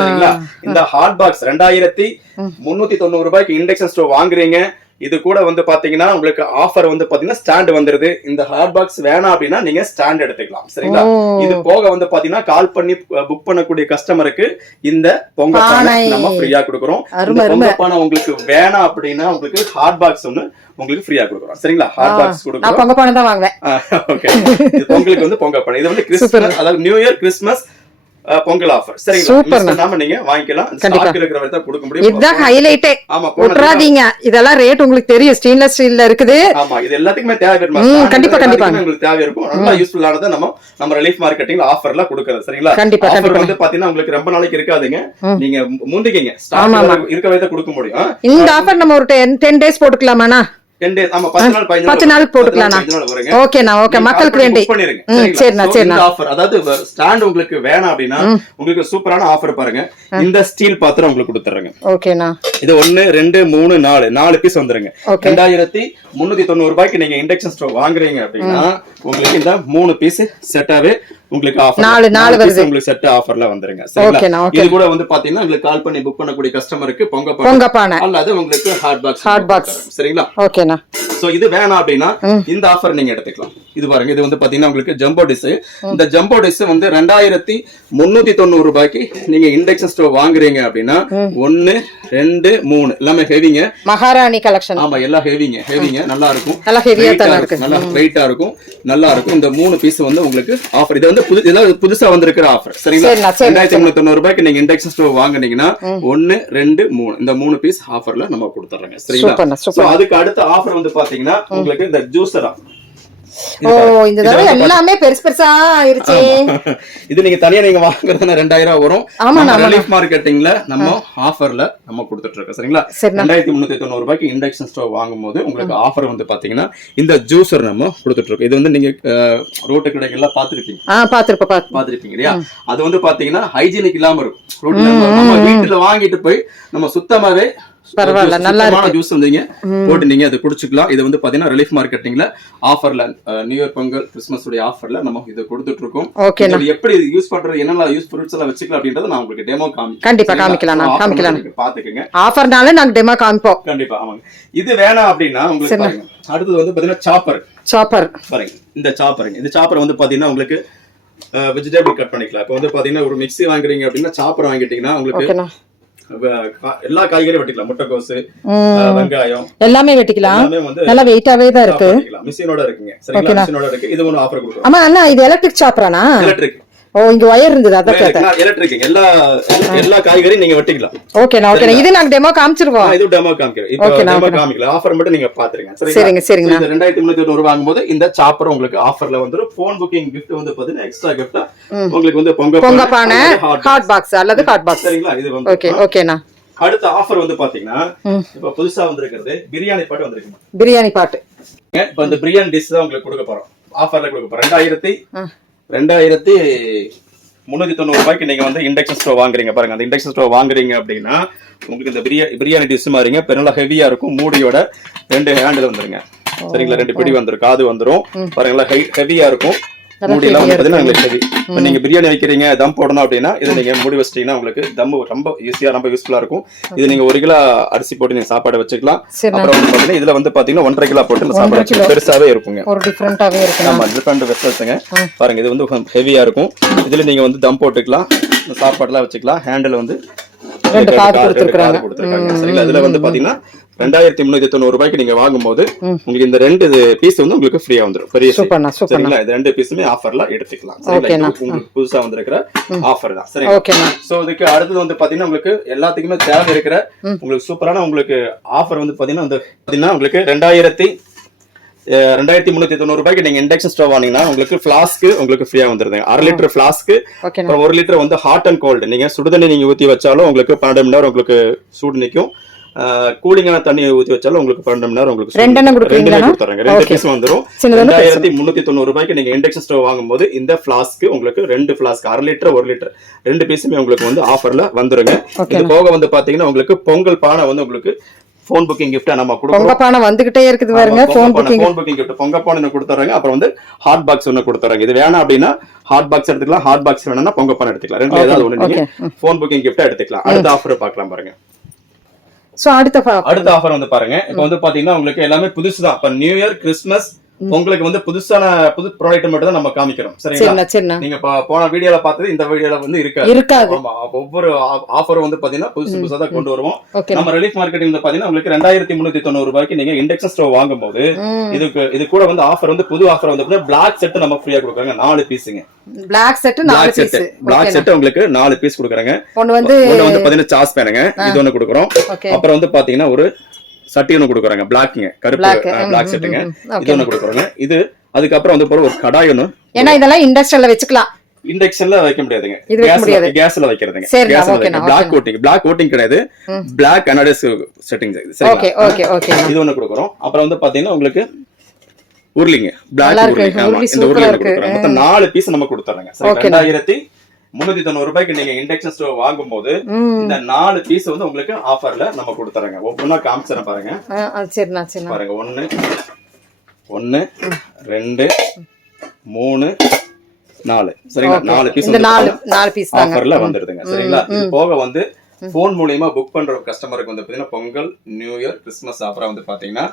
சரிங்களா? இந்த ஹாட் பாக்ஸ் 2390 ரூபாய்க்கு இண்டக்ஷன் ஸ்டவ் வாங்குறீங்க. இது கூட வந்து பாத்தீங்கன்னா உங்களுக்கு ஆஃபர் வந்து பாத்தீங்கன்னா ஸ்டாண்ட் வந்துருது. இந்த ஹாட் பாக்ஸ் வேணாம் அப்படின்னா நீங்க ஸ்டாண்ட் எடுத்துக்கலாம். சரிங்களா? இது போக வந்து பாத்தீங்கன்னா கால் பண்ணி புக் பண்ணக்கூடிய கஸ்டமருக்கு இந்த பொங்க பானை நம்ம ஃப்ரீயா கொடுக்குறோம். பொங்க பானை உங்களுக்கு வேணாம் அப்படின்னா உங்களுக்கு ஹாட் பாக்ஸ் ஒன்னு உங்களுக்கு ஃப்ரீயா கொடுக்குறோம். சரிங்களா? ஹாட் பாக்ஸ் கொடுக்குறோம். பொங்க பானை தான் வாங்குவேன். ஓகே. இது உங்களுக்கு வந்து பொங்க பானை. இது வந்து கிறிஸ்மஸ், அதாவது new year, Christmas, Pongal offer. சரிங்களா? சூப்பர்ண்ணா. மிஸ் பண்ணாம நீங்க வாங்கிக்கலாம். கண்டிப்பா. ஸ்டாக் இருக்கிற வரை தான் கொடுக்க முடியும். இதுதான் ஹைலைட்டே. ஆமா, விட்டுறாதீங்க. இதெல்லாம் ரேட் உங்களுக்கு தெரியும், ஸ்டெயின்லெஸ் ஸ்டீல்ல இருக்குது. ஆமா, இது எல்லாத்துக்குமே தேவை இருக்குமா? கண்டிப்பா கண்டிப்பா உங்களுக்கு தேவை இருக்கும். நல்லா யூஸ்ஃபுல்லானதை நம்ம ரிலீஃப் மார்க்கெட்டிங்ல ஆஃபர்ல கொடுக்கறது. சரிங்களா? கண்டிப்பா ஆஃபர் கண்டிப்பா. வந்து பாத்தீங்கன்னா உங்களுக்கு ரொம்ப நாளைக்கு இருக்காதுங்க. நீங்க முந்திக்கிங்க, ஸ்டாக் இருக்க வரை தான் கொடுக்க முடியும். இந்த ஆஃபர் நம்ம ஒரு 10 days போட்டுக்கலாமாண்ணா? 10 days. ஆமா, 10 நாள் 10 நாளுக்கு போட்டுக்கலாம்ண்ணா. ஓகேண்ணா, ஓகே. மக்களுக்கு வேண்டி பண்ணிருங்க. சரிண்ணா சரிண்ணா. ஆஃபர் அதாவது ஸ்டாண்ட் உங்களுக்கு வேணாம் அப்படின்னா உங்களுக்கு சூப்பரான ஆஃபர் பாருங்க. இந்த ஸ்டீல் பாத்திரம் உங்களுக்கு கொடுத்துறேங்க. ஓகேண்ணா. இது 1 2 3 4 பீஸ் வந்துருங்க. 2390 ரூபாய்க்கு நீங்க இண்டக்ஷன் ஸ்டவ் வாங்குறீங்க அப்படின்னா உங்களுக்கு இந்த 3 பீஸ் செட்டாவே உங்களுக்கு ஆஃபர் 4 வருது. உங்களுக்கு செட் ஆஃபர்ல வந்துருங்க. சரிங்களா? இது கூட வந்து பாத்தீங்கன்னா உங்களுக்கு கால் பண்ணி புக் பண்ணக்கூடிய கஸ்டமருக்கு பொங்க பானை அல்லது உங்களுக்கு ஹாட் பாக்ஸ். சரிங்களா? ஓகேண்ணா. சோ இது வேணாம் அப்படின்னா இந்த ஆஃபர் நீங்க எடுத்துக்கலாம். இது பாருங்க, இது வந்து பாத்தீங்கன்னா உங்களுக்கு ஜம்போ டிஷ். இந்த ஜம்போ டிஷ் வந்து 2390 ரூபாய்க்கு நீங்க இண்டக்ஷன் ஸ்டவ் வாங்குறீங்க அப்படின்னா 1 2 3 எல்லாமே ஹெவிங்க. மகாராணி கலெக்ஷன். ஆமா, எல்லாம் ஹெவிங்க. நல்லா இருக்கும். நல்லா ஹெவியா தான் இருக்கு. நல்லா வெயிட்டா இருக்கும். நல்லா இருக்கும். இந்த 3 பீஸ் வந்து உங்களுக்கு ஆஃபர். இது வந்து புதுசா வந்திருக்கிற ஆஃபர். சரிங்களா? 2390 ரூபாய்க்கு நீங்க இண்டக்ஷன் ஸ்டவ் வாங்குனீங்கன்னா 1 2 3 இந்த 3 பீஸ் ஆஃபர்ல நம்ம கொடுத்துறோங்க. சரிங்களா? சோ அதுக்கு அடுத்த ஆஃபர் வந்து பாத்தீங்கன்னா உங்களுக்கு இந்த ஜூஸரா. இந்த தடவை எல்லாமே பெருசா ஆயிருச்சு. இது நீங்க தனியா நீங்க வாங்குறதுனா 2000 வரும். நம்ம ரிலீஃப் மார்க்கெட்டிங்ல நம்ம ஆஃபர்ல நம்ம கொடுத்துட்டு இருக்கோம். சரிங்களா? 2390 ரூபாய்க்கு இண்டக்ஷன் ஸ்டவ் வாங்கும்போது உங்களுக்கு ஆஃபர் வந்து பாத்தீங்கன்னா இந்த ஜூஸர் நம்ம கொடுத்துட்டு இருக்கோம். இது வந்து நீங்க ரோட்டு கடைகள்ல பாத்துருப்பீங்க இல்லையா? அது வந்து பாத்தீங்கன்னா ஹைஜீனிக் இல்லாம இருக்கும். ரோட்ல நம்ம வீட்டுல வாங்கிட்டு போய் நம்ம சுத்தமாவே பரவாயில்ல, நல்லா இருக்கு. ஜூஸ் வந்தீங்க போட்டு நீங்க அதை குடிச்சுக்கலாம். இது வந்து பாத்தீங்கன்னா ரிலீஃப் மார்க்கெட்டிங்ல ஆஃபர்ல நியூ இயர் பொங்கல் கிறிஸ்மஸ் உடைய ஆஃபர்ல நம்ம இதை கொடுத்துட்டு இருக்கோம். எப்படி யூஸ் பண்றது, என்னெல்லாம் யூஸ் ஃப்ரூட்ஸ் எல்லாம் வச்சுக்கலாம் அப்படின்றத நான் உங்களுக்கு டெமோ கண்டிப்பா காமிக்கலாம். பாத்துக்கங்க. ஆஃபர்னால நாங்க டெமோ காமிப்போம். கண்டிப்பா. ஆமாங்க. இது வேணாம் அப்படின்னா உங்களுக்கு பாருங்க, அடுத்தது வந்து பாத்தீங்கன்னா சாப்பர் பாருங்க. இந்த சாப்பர் வந்து பாத்தீங்கன்னா உங்களுக்கு வெஜிடபிள் கட் பண்ணிக்கலாம். இப்போ வந்து பாத்தீங்கன்னா ஒரு மிக்ஸி வாங்குறீங்க அப்படின்னா சாப்பர் வாங்கிட்டீங்கன்னா உங்களுக்கு எல்லா காய்கறியும் வெட்டிக்கலாம். முட்டைக்கோசு, வெங்காயம் எல்லாமே வெட்டிக்கலாம். நல்லா வெயிட்டாவே தான் இருக்கு. மிஷினோட இருக்குங்க. சரிங்களா? மிஷினோட இருக்கு. இது ஒரு ஆஃபர் கொடுக்குறோம். ஆமா அண்ணா, இது எலக்ட்ரிக் சாப்பரானா? எலக்ட்ரிக். இங்க வயர் இருந்தது, அத கேட்டேன். எலக்ட்ரிக். எல்லா காய்கறியும் நீங்க வெட்டிக்கலாம். ஓகேண்ணா. இது நாங்க டெமோ காமிச்சிருவோம். இது டெமோ காமிக்கிறோம். இப்போ டெமோ காமிக்கல. ஆஃபர் மட்டும் நீங்க பாத்துருங்க. சரிங்க. 2390 வாங்கும்போது இந்த சாப்பர் உங்களுக்கு ஆஃபர்ல வந்துரும். போன் புக்கிங் gift வந்து பாத்தீங்கன்னா எக்ஸ்ட்ரா gift உங்களுக்கு வந்து பொங்க பானை, ஹாட் பாக்ஸ் அல்லது ஹாட் பாக்ஸ். சரிங்களா? இது வந்து ஓகேண்ணா. அடுத்த ஆஃபர் வந்து பாத்தீங்கன்னா இப்ப புதுசா வந்திருக்கிறது பிரியாணி பாட்டு வந்திருக்கு. பிரியாணி பாட்டு. இப்ப இந்த பிரியாணி டிஷ் தான் உங்களுக்கு கொடுக்க போறோம். ஆஃபர்ல கொடுக்க போறோம். 2390 ரூபாய்க்கு நீங்க வந்து இண்டக்ஷன் ஸ்டவ் வாங்குறீங்க பாருங்க. அந்த இண்டக்ஷன் ஸ்டவ் வாங்குறீங்க அப்படின்னா உங்களுக்கு இந்த பிரியாணி டிஷ் மாதிரிங்க பெருநலா ஹெவியா இருக்கும். மூடியோட 2 ஹேண்டில் வந்துருங்க. சரிங்களா? 2 பிடி வந்துரும். காது வந்துரும் பாருங்களா. ஹெவியா இருக்கும். மூடி எல்லாம் பாத்தீங்கன்னா உங்களுக்கு ஹெவி. இப்ப நீங்க பிரியாணி வைக்கிறீங்க, தம் போடணும் அப்படின்னா இதை நீங்க மூடி வச்சிட்டீங்கன்னா உங்களுக்கு தம் ரொம்ப ஈஸியா ரொம்ப யூஸ்ஃபுல்லா இருக்கும். இது நீங்க 1 கிலோ அரிசி போட்டு நீங்க சாப்பாடு வச்சுக்கலாம். அப்புறம் வந்து பாத்தீங்கன்னா இதுல வந்து பாத்தீங்கன்னா 1.5 கிலோ போட்டு இந்த சாப்பாடு பெருசாவே இருக்குங்க. ஒரு டிஃபரண்டாவே இருக்கு. ஆமா, டிஃபரண்ட் வெசல்ஸ்ங்க. பாருங்க, இது வந்து ஹெவியா இருக்கும். இதுல நீங்க வந்து தம் போட்டுக்கலாம், சாப்பாடுலாம் வச்சுக்கலாம். ஹேண்டில் வந்து 2 காது கொடுத்திருக்காங்க. சரிங்களா? இதுல வந்து பாத்தீங்கன்னா 2390 ரூபாய்க்கு நீங்க வாங்கும்போது உங்களுக்கு இந்த 2 பீஸ் வந்து உங்களுக்கு ஃப்ரீயா வந்துரும். பெரிய சரிங்களா? இந்த 2 பீஸுமே ஆஃபர்ல எடுத்துக்கலாம். சரிங்களா? உங்களுக்கு புதுசா வந்திருக்கிற ஆஃபர் தான். சரிங்களா? சோ இதுக்கு அடுத்தது வந்து பாத்தீங்கன்னா உங்களுக்கு எல்லாத்துக்குமே தேவை இருக்கிற உங்களுக்கு சூப்பரான உங்களுக்கு ஆஃபர் வந்து பாத்தீங்கன்னா உங்களுக்கு 2390 ரூபாய்க்கு நீங்க இண்டக்ஷன் ஸ்டவ் வாங்கினீங்கன்னா உங்களுக்கு ஃபிளாஸ்க் உங்களுக்கு ஃப்ரீயா வந்துருது. 1/2 லிட்டர் ஃபிளாஸ்க், அப்புறம் 1 லிட்டர் வந்து ஹாட் அண்ட் கோல்டு. நீங்க சுடுதண்ணி நீங்க ஊத்தி வச்சாலும் உங்களுக்கு 12 மணி நேரம் உங்களுக்கு சூடு நிக்கும். கூலிங்கான தண்ணி ஊத்தி வச்சாலும் உங்களுக்கு 12 மணி நேரம் உங்களுக்கு 2 கொடுத்துறாங்க. 2 பீஸ் வந்துரும். 2390 ரூபாய்க்கு நீங்க இண்டக்ஷன் ஸ்டவ் வாங்கும்போது இந்த ஃபிளாஸ்க் உங்களுக்கு 2 ஃபிளாஸ்க் 1/2 லிட்டர் 1 லிட்டர் 2 பீஸுமே உங்களுக்கு வந்து ஆஃபர்ல வந்துருங்க. இது போக வந்து பாத்தீங்கன்னா உங்களுக்கு பொங்கல் பானை வந்து உங்களுக்கு போன் புக்கிங் கிஃப்ட் நம்ம கொடுக்கிறோம். பொங்க பானை வந்துகிட்டே இருக்குது பாருங்க. போன் புக்கிங் கிஃப்ட் பொங்க பானை கொடுத்துறாங்க. அப்புறம் வந்து ஹாட் பாக்ஸ் ஒன்னு கொடுத்துறாங்க. இது வேணாம் அப்படின்னா ஹாட் பாக்ஸ் எடுத்துக்கலாம். ஹாட் பாக்ஸ் வேணும்னா பொங்க பானை எடுத்துக்கலாம். ரெண்டுல ஏதாவது ஒண்ணு நீங்க போன் புக்கிங் கிஃப்ட் எடுத்துக்கலாம். அடுத்த ஆஃபர் பார்க்கலாம் பாருங்க. சோ அடுத்த ஆஃபர் வந்து பாருங்க. இப்போ வந்து பாத்தீங்கன்னா உங்களுக்கு எல்லாமே புதுசுதான். இப்ப நியூ இயர் கிறிஸ்மஸ் உங்களுக்கு வந்து புது ப்ராடக்ட் மட்டும் தான் நம்ம காமிக்கிறோம். சரிங்களா? சரிண்ணா. நீங்க போன வீடியோல பார்த்தது இந்த வீடியோல வந்து இருக்காது. ஆமா, ஒவ்வொரு ஆஃபரும் வந்து பாத்தீங்கன்னா புதுசா தான் கொண்டு வருவோம். நம்ம ரிலீஃப் மார்க்கெட்டிங் வந்து பாத்தீங்கன்னா உங்களுக்கு 2390 ரூபாய்க்கு நீங்க இண்டக்ஷன் ஸ்டவ் வாங்கும்போது இது கூட வந்து ஆஃபர் வந்து புது ஆஃபர் வந்து பிளாக் செட் நம்ம ஃப்ரீயா கொடுக்குறாங்க. 4 பீஸுங்க. பிளாக் செட் உங்களுக்கு 4 பீஸ் கொடுக்குறாங்க. ஒன்னு வந்து பாத்தீங்கன்னா சாஸ் பேனுங்க, இது ஒண்ணு கொடுக்குறோம். அப்புறம் வந்து பாத்தீங்கன்னா ஒரு சட்டி ஒண்ணு கொடுக்குறாங்க, பிளாக்ங்க, கருப்பு பிளாக் செட்டுங்க, இது ஒண்ணு கொடுக்குறாங்க. இது அதுக்கப்புறம் வந்து ஒரு கடாய் ஒண்ணு. ஏன்னா இதெல்லாம் இண்டக்ஷன்ல வச்சுக்கலாம். இண்டக்ஷன்ல வைக்க முடியாதுங்க, கேஸ்ல வைக்கிறதுங்க. பிளாக் கோட்டிங் கிடையாது, பிளாக் அனடைஸ் செட்டிங். இது ஒண்ணு கொடுக்குறோம். அப்புறம் வந்து பாத்தீங்கன்னா உங்களுக்கு உருளிங்க, பிளாக் உருளி. இந்த உருளி கொடுக்குறோம். மொத்தம் 4 பீஸ் நம்ம கொடுத்துறாங்க. 2390 ரூபாய்க்கு நீங்க இண்டக்ஷன் ஸ்டவ் வாங்கும்போது இந்த 4 பீஸ் வந்து உங்களுக்கு ஆஃபர்ல நம்ம கொடுத்துறாங்க. ஒவ்வொன்னா காமிச்சறேன் பாருங்க. பாருங்க, 1 2 3 4. சரிங்களா? 4 பீஸ் இந்த 4 பீஸ் ஆஃபர்ல வந்துருதுங்க. சரிங்களா? இது போக வந்து போன் மூலமா புக் பண்ற கஸ்டமருக்கு வந்து பாத்தீங்கன்னா பொங்கல், நியூ இயர், கிறிஸ்துமஸ் ஆஃபரா வந்து பாத்தீங்கன்னா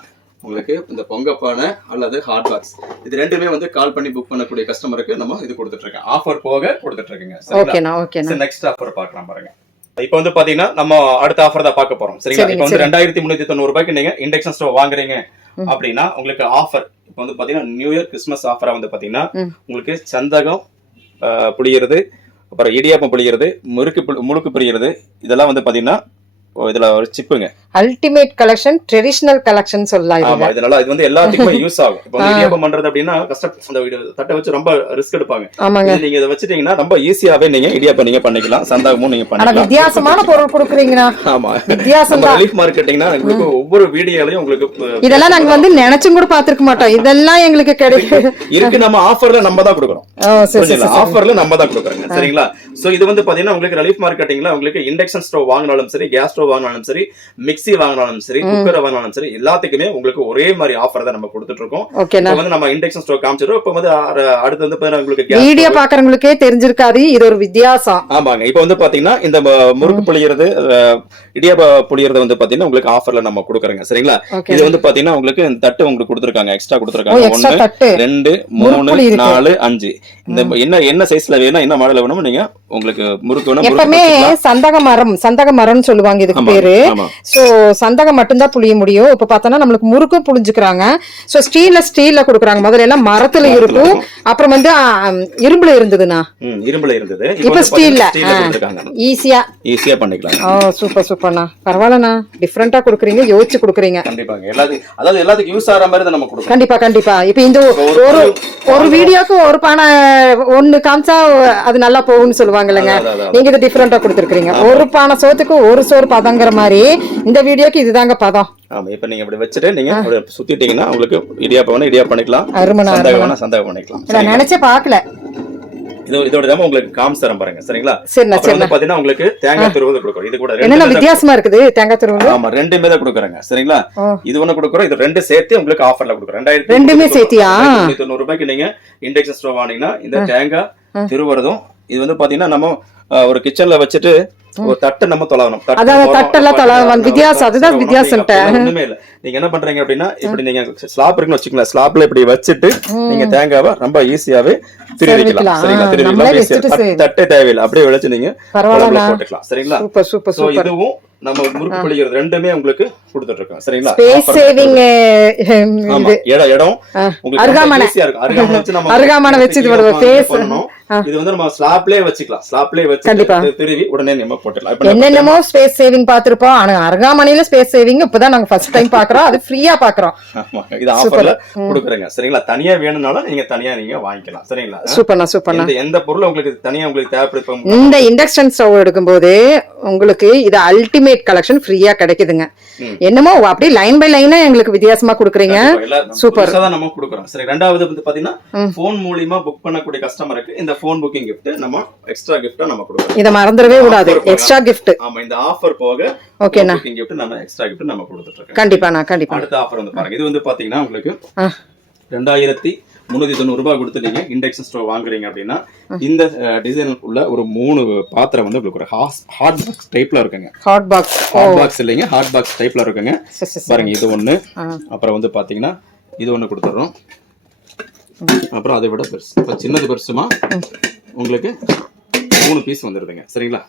உங்களுக்கு இந்த பொங்கப்பானை அல்லது ஹாட் பாக்ஸ் இது ரெண்டுமே வந்து கால் பண்ணி புக் பண்ணக்கூடிய கஸ்டமருக்கு நம்ம இது கொடுத்துட்டு இருக்கோம். ஆஃபர் போக கொடுத்துட்டு இருக்கீங்க. சரிங்களா? நெக்ஸ்ட் ஆஃபர் பார்க்கலாம் பாருங்க. இப்போ வந்து பாத்தீங்கன்னா நம்ம அடுத்த ஆஃபர் தான் பார்க்க போறோம். சரிங்களா? இப்போ வந்து 2390 ரூபாய்க்கு நீங்க இண்டக்ஷன் ஸ்டவ் வாங்குறீங்க அப்படின்னா உங்களுக்கு ஆஃபர் இப்போ வந்து பாத்தீங்கன்னா நியூ இயர், கிறிஸ்துமஸ் ஆஃபரா வந்து பாத்தீங்கன்னா உங்களுக்கு சந்தகம் புளியறது, அப்புறம் இடியாப்பம் புளியறது, முறுக்கு புளியறது, இதெல்லாம் வந்து பாத்தீங்கன்னா இதுல ஒரு சிப்புங்க. அல்டிமேட் கலெக்ஷன், ட்ரெடிஷனல் கலெக்ஷன் சொல்லலாம். ஆமா, இதனால இது வந்து எல்லாத்துக்குமே யூஸ் ஆகும். இப்போ இடியாப்பம் பண்றது அப்படின்னா கஷ்டம், அந்த தட்டை வச்சு ரொம்ப ரிஸ்க் எடுப்பாங்க. நீங்க இத வச்சிட்டீங்கன்னா ரொம்ப ஈஸியாவே நீங்க இடியாப்பம் நீங்க பண்ணிக்கலாம், சந்தாகமும் நீங்க பண்ணிக்கலாம். வித்தியாசமான பொருள் கொடுக்குறீங்க. ஆமா, வித்தியாசம். ரிலீஃப் மார்க்கெட்டிங்னா உங்களுக்கு ஒவ்வொரு வீடியோலயும் உங்களுக்கு இதெல்லாம் நாங்க வந்து நினைச்சும் கூட பாத்துக்க மாட்டோம். இதெல்லாம் எங்களுக்கு கிடைக்கும் இருக்கு. நம்ம ஆஃபர்ல நம்ம தான் கொடுக்குறோம். ஆஃபர்ல நம்ம தான் கொடுக்குறோங்க. சரிங்களா? சோ இது வந்து பாத்தீங்கன்னா உங்களுக்கு ரிலீஃப் மார்க்கெட்டிங்ல உங்களுக்கு இண்டக்ஷன் ஸ்டவ் வாங்கினாலும் சரி, கேஸ் ஸ்டவ் வாங்கினாலும் சரி, மிக்ஸி வாங்கினாலும் சரி, குக்கர் வாங்கினாலும் சரி, எல்லாத்துக்குமே உங்களுக்கு ஒரே மாதிரி ஆஃபர் தான் நம்ம கொடுத்துட்டு இருக்கோம். இப்போ வந்து நம்ம இண்டக்ஷன் ஸ்டவ் காமிச்சிரோம். இப்போ வந்து அடுத்து வந்து உங்களுக்கு வீடியோ பாக்குறவங்களுக்கே தெரிஞ்சிருக்காது, இது ஒரு வித்தியாசம். ஆமாங்க. இப்போ வந்து பாத்தீங்கன்னா இந்த முறுக்கு புளியறது, இடியாப்ப புளியறது வந்து பாத்தீங்கன்னா உங்களுக்கு ஆஃபர்ல நம்ம கொடுக்குறோங்க. சரிங்களா? இது வந்து பாத்தீங்கன்னா உங்களுக்கு இந்த தட்டு உங்களுக்கு கொடுத்துருக்காங்க, எக்ஸ்ட்ரா கொடுத்துருக்காங்க. 1 2 3 4 5. இந்த என்ன சைஸ்ல வேணும், என்ன மாடல் வேணும், நீங்க உங்களுக்கு முறுக்கு வேணும். எப்பவுமே சந்தக மரம்னு சொல்லுவாங்க இதுக்கு பேரு. சோ சந்தகம் மட்டும்தான் புளிய முடியும். இப்ப பார்த்தோம்னா நம்மளுக்கு முறுக்கும் புளிஞ்சுக்கிறாங்க. சோ ஸ்டீல்ல கொடுக்குறாங்க. முதல்ல எல்லாம் மரத்துல இருக்கும், அப்புறம் வந்து இரும்புல இருந்ததுன்னா இரும்புல இருந்தது, இப்ப ஸ்டீல்ல ஈஸியா பண்ணிக்கலாம். சூப்பர்ண்ணா, பரவாயில்லண்ணா, டிஃபரெண்டா கொடுக்குறீங்க, யோசிச்சு கொடுக்குறீங்க. கண்டிப்பாங்க, எல்லாத்துக்கும் யூஸ் ஆகிற மாதிரி தான் நம்ம கொடுக்குறோம். கண்டிப்பா. இப்ப இந்த ஒரு வீடியோக்கு ஒரு பானை ஒண்ணு காமிச்சா அது நல்லா போகும்னு சொல்லுவாங்க இல்லைங்க, நீங்க இது டிஃபரெண்டா கொடுத்துருக்கீங்க. ஒரு பானை சோத்துக்கு ஒரு சோறு பதங்கிற மாதிரி இந்த வீடியோக்கு இதுதாங்க பதம். ஆமா, இப்ப நீங்க அப்படி வச்சுட்டு நீங்க சுத்திட்டீங்கன்னா உங்களுக்கு இடியாப்பம் பண்ணிக்கலாம், சந்தகம் பண்ணிக்கலாம். நான் நினைச்சே பாக்கல. இதோட தான் உங்களுக்கு காமிச்சறேன் பாருங்க. சரிங்களா? அப்புறம் வந்து பாத்தீங்கன்னா உங்களுக்கு தேங்காய் துருவல் கொடுக்குறோம். இது கூட என்ன வித்தியாசமா இருக்குது தேங்காய் துருவல்? ஆமா, ரெண்டுமே தான் கொடுக்குறாங்க. சரிங்களா? இது ஒண்ணு கொடுக்குறோம், இது ரெண்டு சேர்த்து உங்களுக்கு ஆஃபர்ல கொடுக்குறோம். 2390 ரூபாய்க்கு நீங்க இண்டக்ஷன் ஸ்டவ் வாங்கினீங்கன்னா இந்த தேங்காய் திருவறதும் இது வந்து பாத்தீங்கன்னா நம்ம ஒரு கிச்சன்ல வச்சுட்டு ஒரு தட்டை நம்ம தொலைவணும். வித்தியாசம், அதுதான் வித்தியாசம். ஒண்ணுமே இல்ல. நீங்க என்ன பண்றீங்க அப்படின்னா இப்படி நீங்க ஸ்லாப் இருக்குன்னு வச்சுக்கலாம், ஸ்லாப்ல இப்படி வச்சுட்டு நீங்க தேங்காவை ரொம்ப ஈஸியாவே திருவிக்கலாம். சரிங்களா? திருவிக்கலாம், தட்டே தேவையில்லை, அப்படியே விளைச்சு நீங்க போட்டுக்கலாம். சரிங்களா? இதுவும் நம்ம முறுக்கு புளியறது ரெண்டுமே உங்களுக்கு கொடுத்துட்டு இருக்கோம். சரிங்களா? ஸ்பேஸ் சேவிங், இடம் உங்களுக்கு ஈஸியா இருக்கும். அருகாமனை வச்சு இது வந்து நம்ம ஸ்லாப்லயே வச்சுக்கலாம். ஸ்லாப்லயே வச்சு திருவி உடனே நம்ம போட்டுக்கலாம். என்னென்னமோ ஸ்பேஸ் சேவிங் பாத்துருப்போம், ஆனா அருகாமனையில ஸ்பேஸ் சேவிங் இப்பதான் நாங்க ஃபர்ஸ்ட் டைம் பாக்குறோம். அது ஃப்ரீயா பாக்குறோம். இது ஆஃபர்ல கொடுக்குறேங்க. சரிங்களா? தனியா வேணும்னாலும் நீங்க தனியா வாங்கிக்கலாம். சரிங்களா? சூப்பர்ண்ணா. எந்த பொருள் உங்களுக்கு தனியா உங்களுக்கு தேவைப்படும், இந்த இண்டக்ஷன் ஸ்டவ் எடுக்கும்போது உங்களுக்கு இது அல்டிமேட் கலெக்ஷன் ஃப்ரீயா கிடைக்குதுங்க. என்னமோ அப்படியே லைன் பை லைனா எங்களுக்கு வித்தியாசமா கொடுக்குறீங்க. சூப்பர் தான் நம்ம கொடுக்குறோம். சரி, ரெண்டாவது வந்து பாத்தீங்கன்னா போன் மூலமா புக் பண்ணக்கூடிய கஸ்டமருக்கு இந்த போன் புக்கிங் கிஃப்ட் நம்ம எக்ஸ்ட்ரா கிஃப்ட்டா நம்ம கொடுக்குறோம். இத மறந்துடவே கூடாது, எக்ஸ்ட்ரா கிஃப்ட். ஆமா, இந்த ஆஃபர் போக ஓகேனா புக்கிங் கிஃப்ட் நம்ம எக்ஸ்ட்ரா கிஃப்ட் நம்ம கொடுத்துட்டு இருக்கோம். கண்டிப்பா. அடுத்த ஆஃபர் வந்து பாருங்க. இது வந்து பாத்தீங்கன்னா உங்களுக்கு 2390 ரூபாய் கொடுத்து நீங்க இண்டக்ஷன் ஸ்டவ் வாங்குறீங்க அப்படின்னா இந்த டிசைனுக்குள்ள ஒரு 3 பாத்திரம் வந்து உங்களுக்கு ஹாட் பாக்ஸ் டைப்ல இருக்குங்க. ஹாட் பாக்ஸ் இல்லைங்க, ஹாட் பாக்ஸ் டைப்ல இருக்குங்க. பாருங்க, இது ஒண்ணு, அப்புறம் வந்து பாத்தீங்கன்னா இது ஒண்ணு கொடுத்துறோம், அப்புறம் அதை விட பெருசு. இப்போ சின்னது பெருசுமா உங்களுக்கு 3 பீஸ் வந்துருதுங்க. சரிங்களா?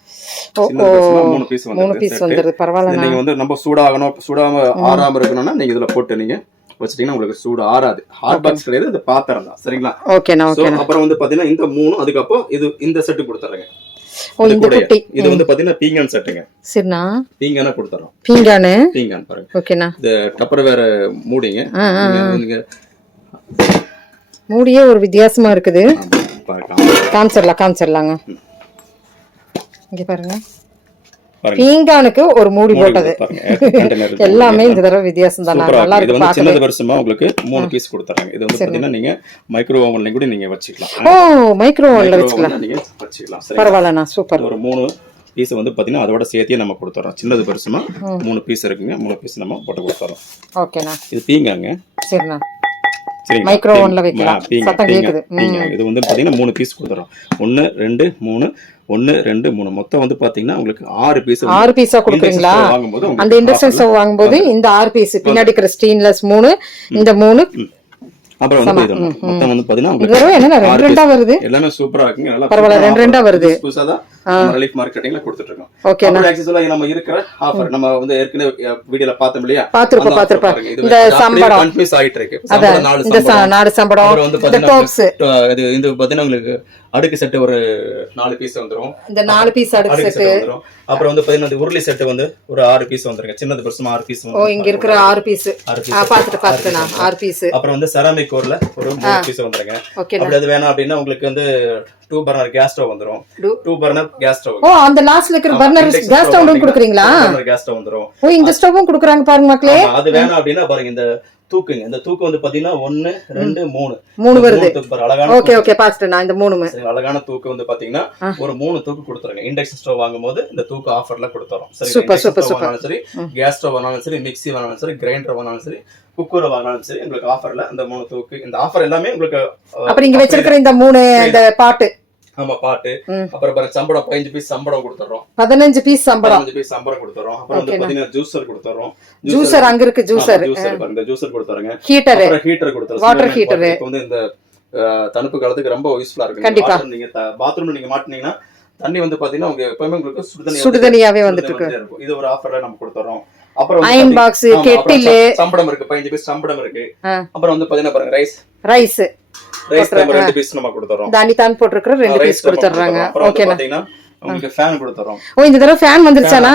சின்னது பெருசுமா 3 பீஸ் வந்துருது. 3 பீஸ் வந்துருது. பரவாயில்ல. நீங்க வந்து நம்ம சூடாம ஆறாம இருக்கணும்னா நீங்க இதுல போட்டு நீங்க வச்சிட்டீங்கன்னா உங்களுக்கு சூடு ஆறாது. ஹாட் பாக்ஸ் கிடையாது, இது பாத்திரம் தான். சரிங்களா? ஓகேண்ணா. அப்புறம் வந்து பாத்தீங்கன்னா இந்த 3 அதுக்கப்புறம் இந்த செட்டு கொடுத்துறேங்க. இது வந்து பாத்தீங்கன்னா பீங்கான் செட்டுங்க. சரிண்ணா. பீங்கானா கொடுத்துறோம். பீங்கான் பாருங்க. ஓகேண்ணா. இந்த டப்பர் வேற மூடிங்க. மூடியே ஒரு வித்தியாசமா இருக்குது. காமிச்சிடலாங்க. இங்க பாருங்க. பீங்கானுக்கு ஒரு மூடி போட்டது. எல்லாமே இந்த தடவை வித்தியாசம் தான். நல்லா இருக்கு. இது வந்து சின்னது பெருசுமா உங்களுக்கு 3 பீஸ் கொடுத்துறாங்க. இது வந்து பாத்தீங்கன்னா நீங்க மைக்ரோ ஓவன்ல கூட நீங்க வச்சுக்கலாம். மைக்ரோ ஓவன்ல வச்சுக்கலாம். நீங்க வச்சுக்கலாம். பரவாயில்லண்ணா. சூப்பர். ஒரு 3 பீஸ் வந்து பாத்தீங்கன்னா அதோட சேர்த்தே நம்ம கொடுத்துறோம். சின்னது பெருசுமா 3 பீஸ் இருக்குங்க. 3 பீஸ் நம்ம போட்டு கொடுத்துறோம். ஓகேண்ணா. இது பீங்காங்க. சரிண்ணா. மைக்ரோ ஓவன்ல வைக்கலாம். சத்தம் கேக்குது. இது வந்து பாத்தீங்கன்னா 3 பீஸ் கொடுத்துறோம். 1 2 3 1 2 3 மொத்தம் வந்து பாத்தீங்கன்னா உங்களுக்கு 6 பீஸா கொடுக்குறீங்களா? அந்த இண்டக்ஷன் ஸ்டவ் வாங்கும்போது இந்த 6 பீஸ் பின்னாடி இருக்கிற ஸ்டெயின்லெஸ் 3 இந்த 3 அப்புறம் வந்து இது மொத்தம் வந்து பாத்தீங்கன்னா உங்களுக்கு என்ன ரெண்டா வருது. எல்லாமே சூப்பரா இருக்குங்க. நல்லா பரவாயில்ல. ரெண்டா வருது. புதுசா தான் ரிலீஃப் மார்க்கெட்டிங்ல கொடுத்துட்டு இருக்கோம். ஓகே. அப்புறம் ஆக்சுவலா நம்ம இருக்கிற ஆஃபர் நம்ம வந்து ஏற்கனவே வீடியோல பார்த்தோம் இல்லையா? பாத்துறோம். இந்த சம்பளம் கன்ஃபியூஸ் ஆயிட்டு இருக்கு. சம்பளம் 4 சம்பளம். அப்புறம் வந்து பாத்தீங்கன்னா இது இந்த பாத்தீங்கன்னா உங்களுக்கு அடுக்கு செட் ஒரு 4 பீஸ் வந்துரும். இந்த 4 பீஸ் அடுக்கு செட் வந்துரும். அப்புறம் வந்து பாத்தீங்கன்னா உருளி செட் வந்து ஒரு 6 பீஸ் வந்துருங்க. சின்னது பெருசுமா 6 பீஸ் வந்துரும். இங்க இருக்கிற 6 பீஸ் பாத்துட்டு நான் 6 பீஸ். அப்புறம் வந்து செராமிக் கோர்ல ஒரு 3 பீஸ் வந்துருங்க. அப்படி அது வேணா அப்படின்னா உங்களுக்கு வந்து 2 பர்னர் கேஸ் ஸ்டவ் வந்துரும். 2 பர்னர் கேஸ் ஸ்டவ். அந்த லாஸ்ட்ல இருக்கிற பர்னர் கேஸ் ஸ்டவ்வும் கொடுக்குறீங்களா? பர்னர் கேஸ் ஸ்டவ் வந்துரும். இந்த ஸ்டவ்வும் கொடுக்குறாங்க பாருங்க மக்களே. அது வேணா அப்படின்னா பாருங்க இந்த தூக்குங்க. இந்த தூக்கு வந்து பாத்தீங்கன்னா 1 2 3 வருது. அழகான ஓகே பாஸ்ட் நான் இந்த 3 அழகான தூக்கு வந்து பாத்தீங்கன்னா ஒரு 3 தூக்கு கொடுத்துருங்க. இண்டக்ஷன் ஸ்டவ் வாங்கும்போது இந்த தூக்கு ஆஃபர்ல கொடுத்துறோம். சரி, கேஸ் ஸ்டவ் வாங்கினாலும் சரி, மிக்ஸி வாங்கினாலும் சரி, கிரைண்டர் வாங்கினாலும் சரி, குக்கர் வாங்கினாலும் சரி, உங்களுக்கு ஆஃபர்ல இந்த 3 தூக்கு. இந்த ஆஃபர் எல்லாமே உங்களுக்கு அப்புறம் இங்க வச்சிருக்கிற இந்த 3 இந்த பாட்டு. ஆமா பாட்டு. அப்புறம் பாருங்க சம்பளம் 15 பீஸ் சம்பளம் கொடுத்துறோம். 15 பீஸ் சம்பளம் கொடுத்துறோம். அப்புறம் வந்து பாத்தீங்கன்னா ஜூசர் கொடுத்துறோம். ஜூசர் அங்க இருக்கு. ஜூசர் பாருங்க. ஜூசர் கொடுத்துறோங்க. ஹீட்டர் கொடுத்துறோம். வாட்டர் ஹீட்டர் வந்து இந்த தணுப்பு காலத்துக்கு ரொம்ப யூஸ்ஃபுல்லா இருக்கு. கண்டிப்பா நீங்க பாத்ரூம்ல நீங்க மாட்டினீங்கன்னா தண்ணி வந்து பாத்தீங்கன்னா உங்க எப்பவுமே உங்களுக்கு சுடுதண்ணியாவே வந்துட்டு இருக்கு. இது ஒரு ஆஃபர்ல நம்ம கொடுத்துறோம். அப்புறம் அயன் பாக்ஸ், கெட்டில் சம்பளம் இருக்கு. 15 பீஸ் சம்பளம் இருக்கு. அப்புறம் வந்து பாத்தீங்கன்னா பாருங்க ரைஸ் 2 பீஸ் நம்ம கொடுத்துறோம். தானி தான் போட்டுருக்கிற 2 பீஸ் கொடுத்துறாங்க. ஓகே பாத்தீங்கன்னா உங்களுக்கு ஃபேன் கொடுத்துறோம். இந்த தடவை ஃபேன் வந்துருச்சானா?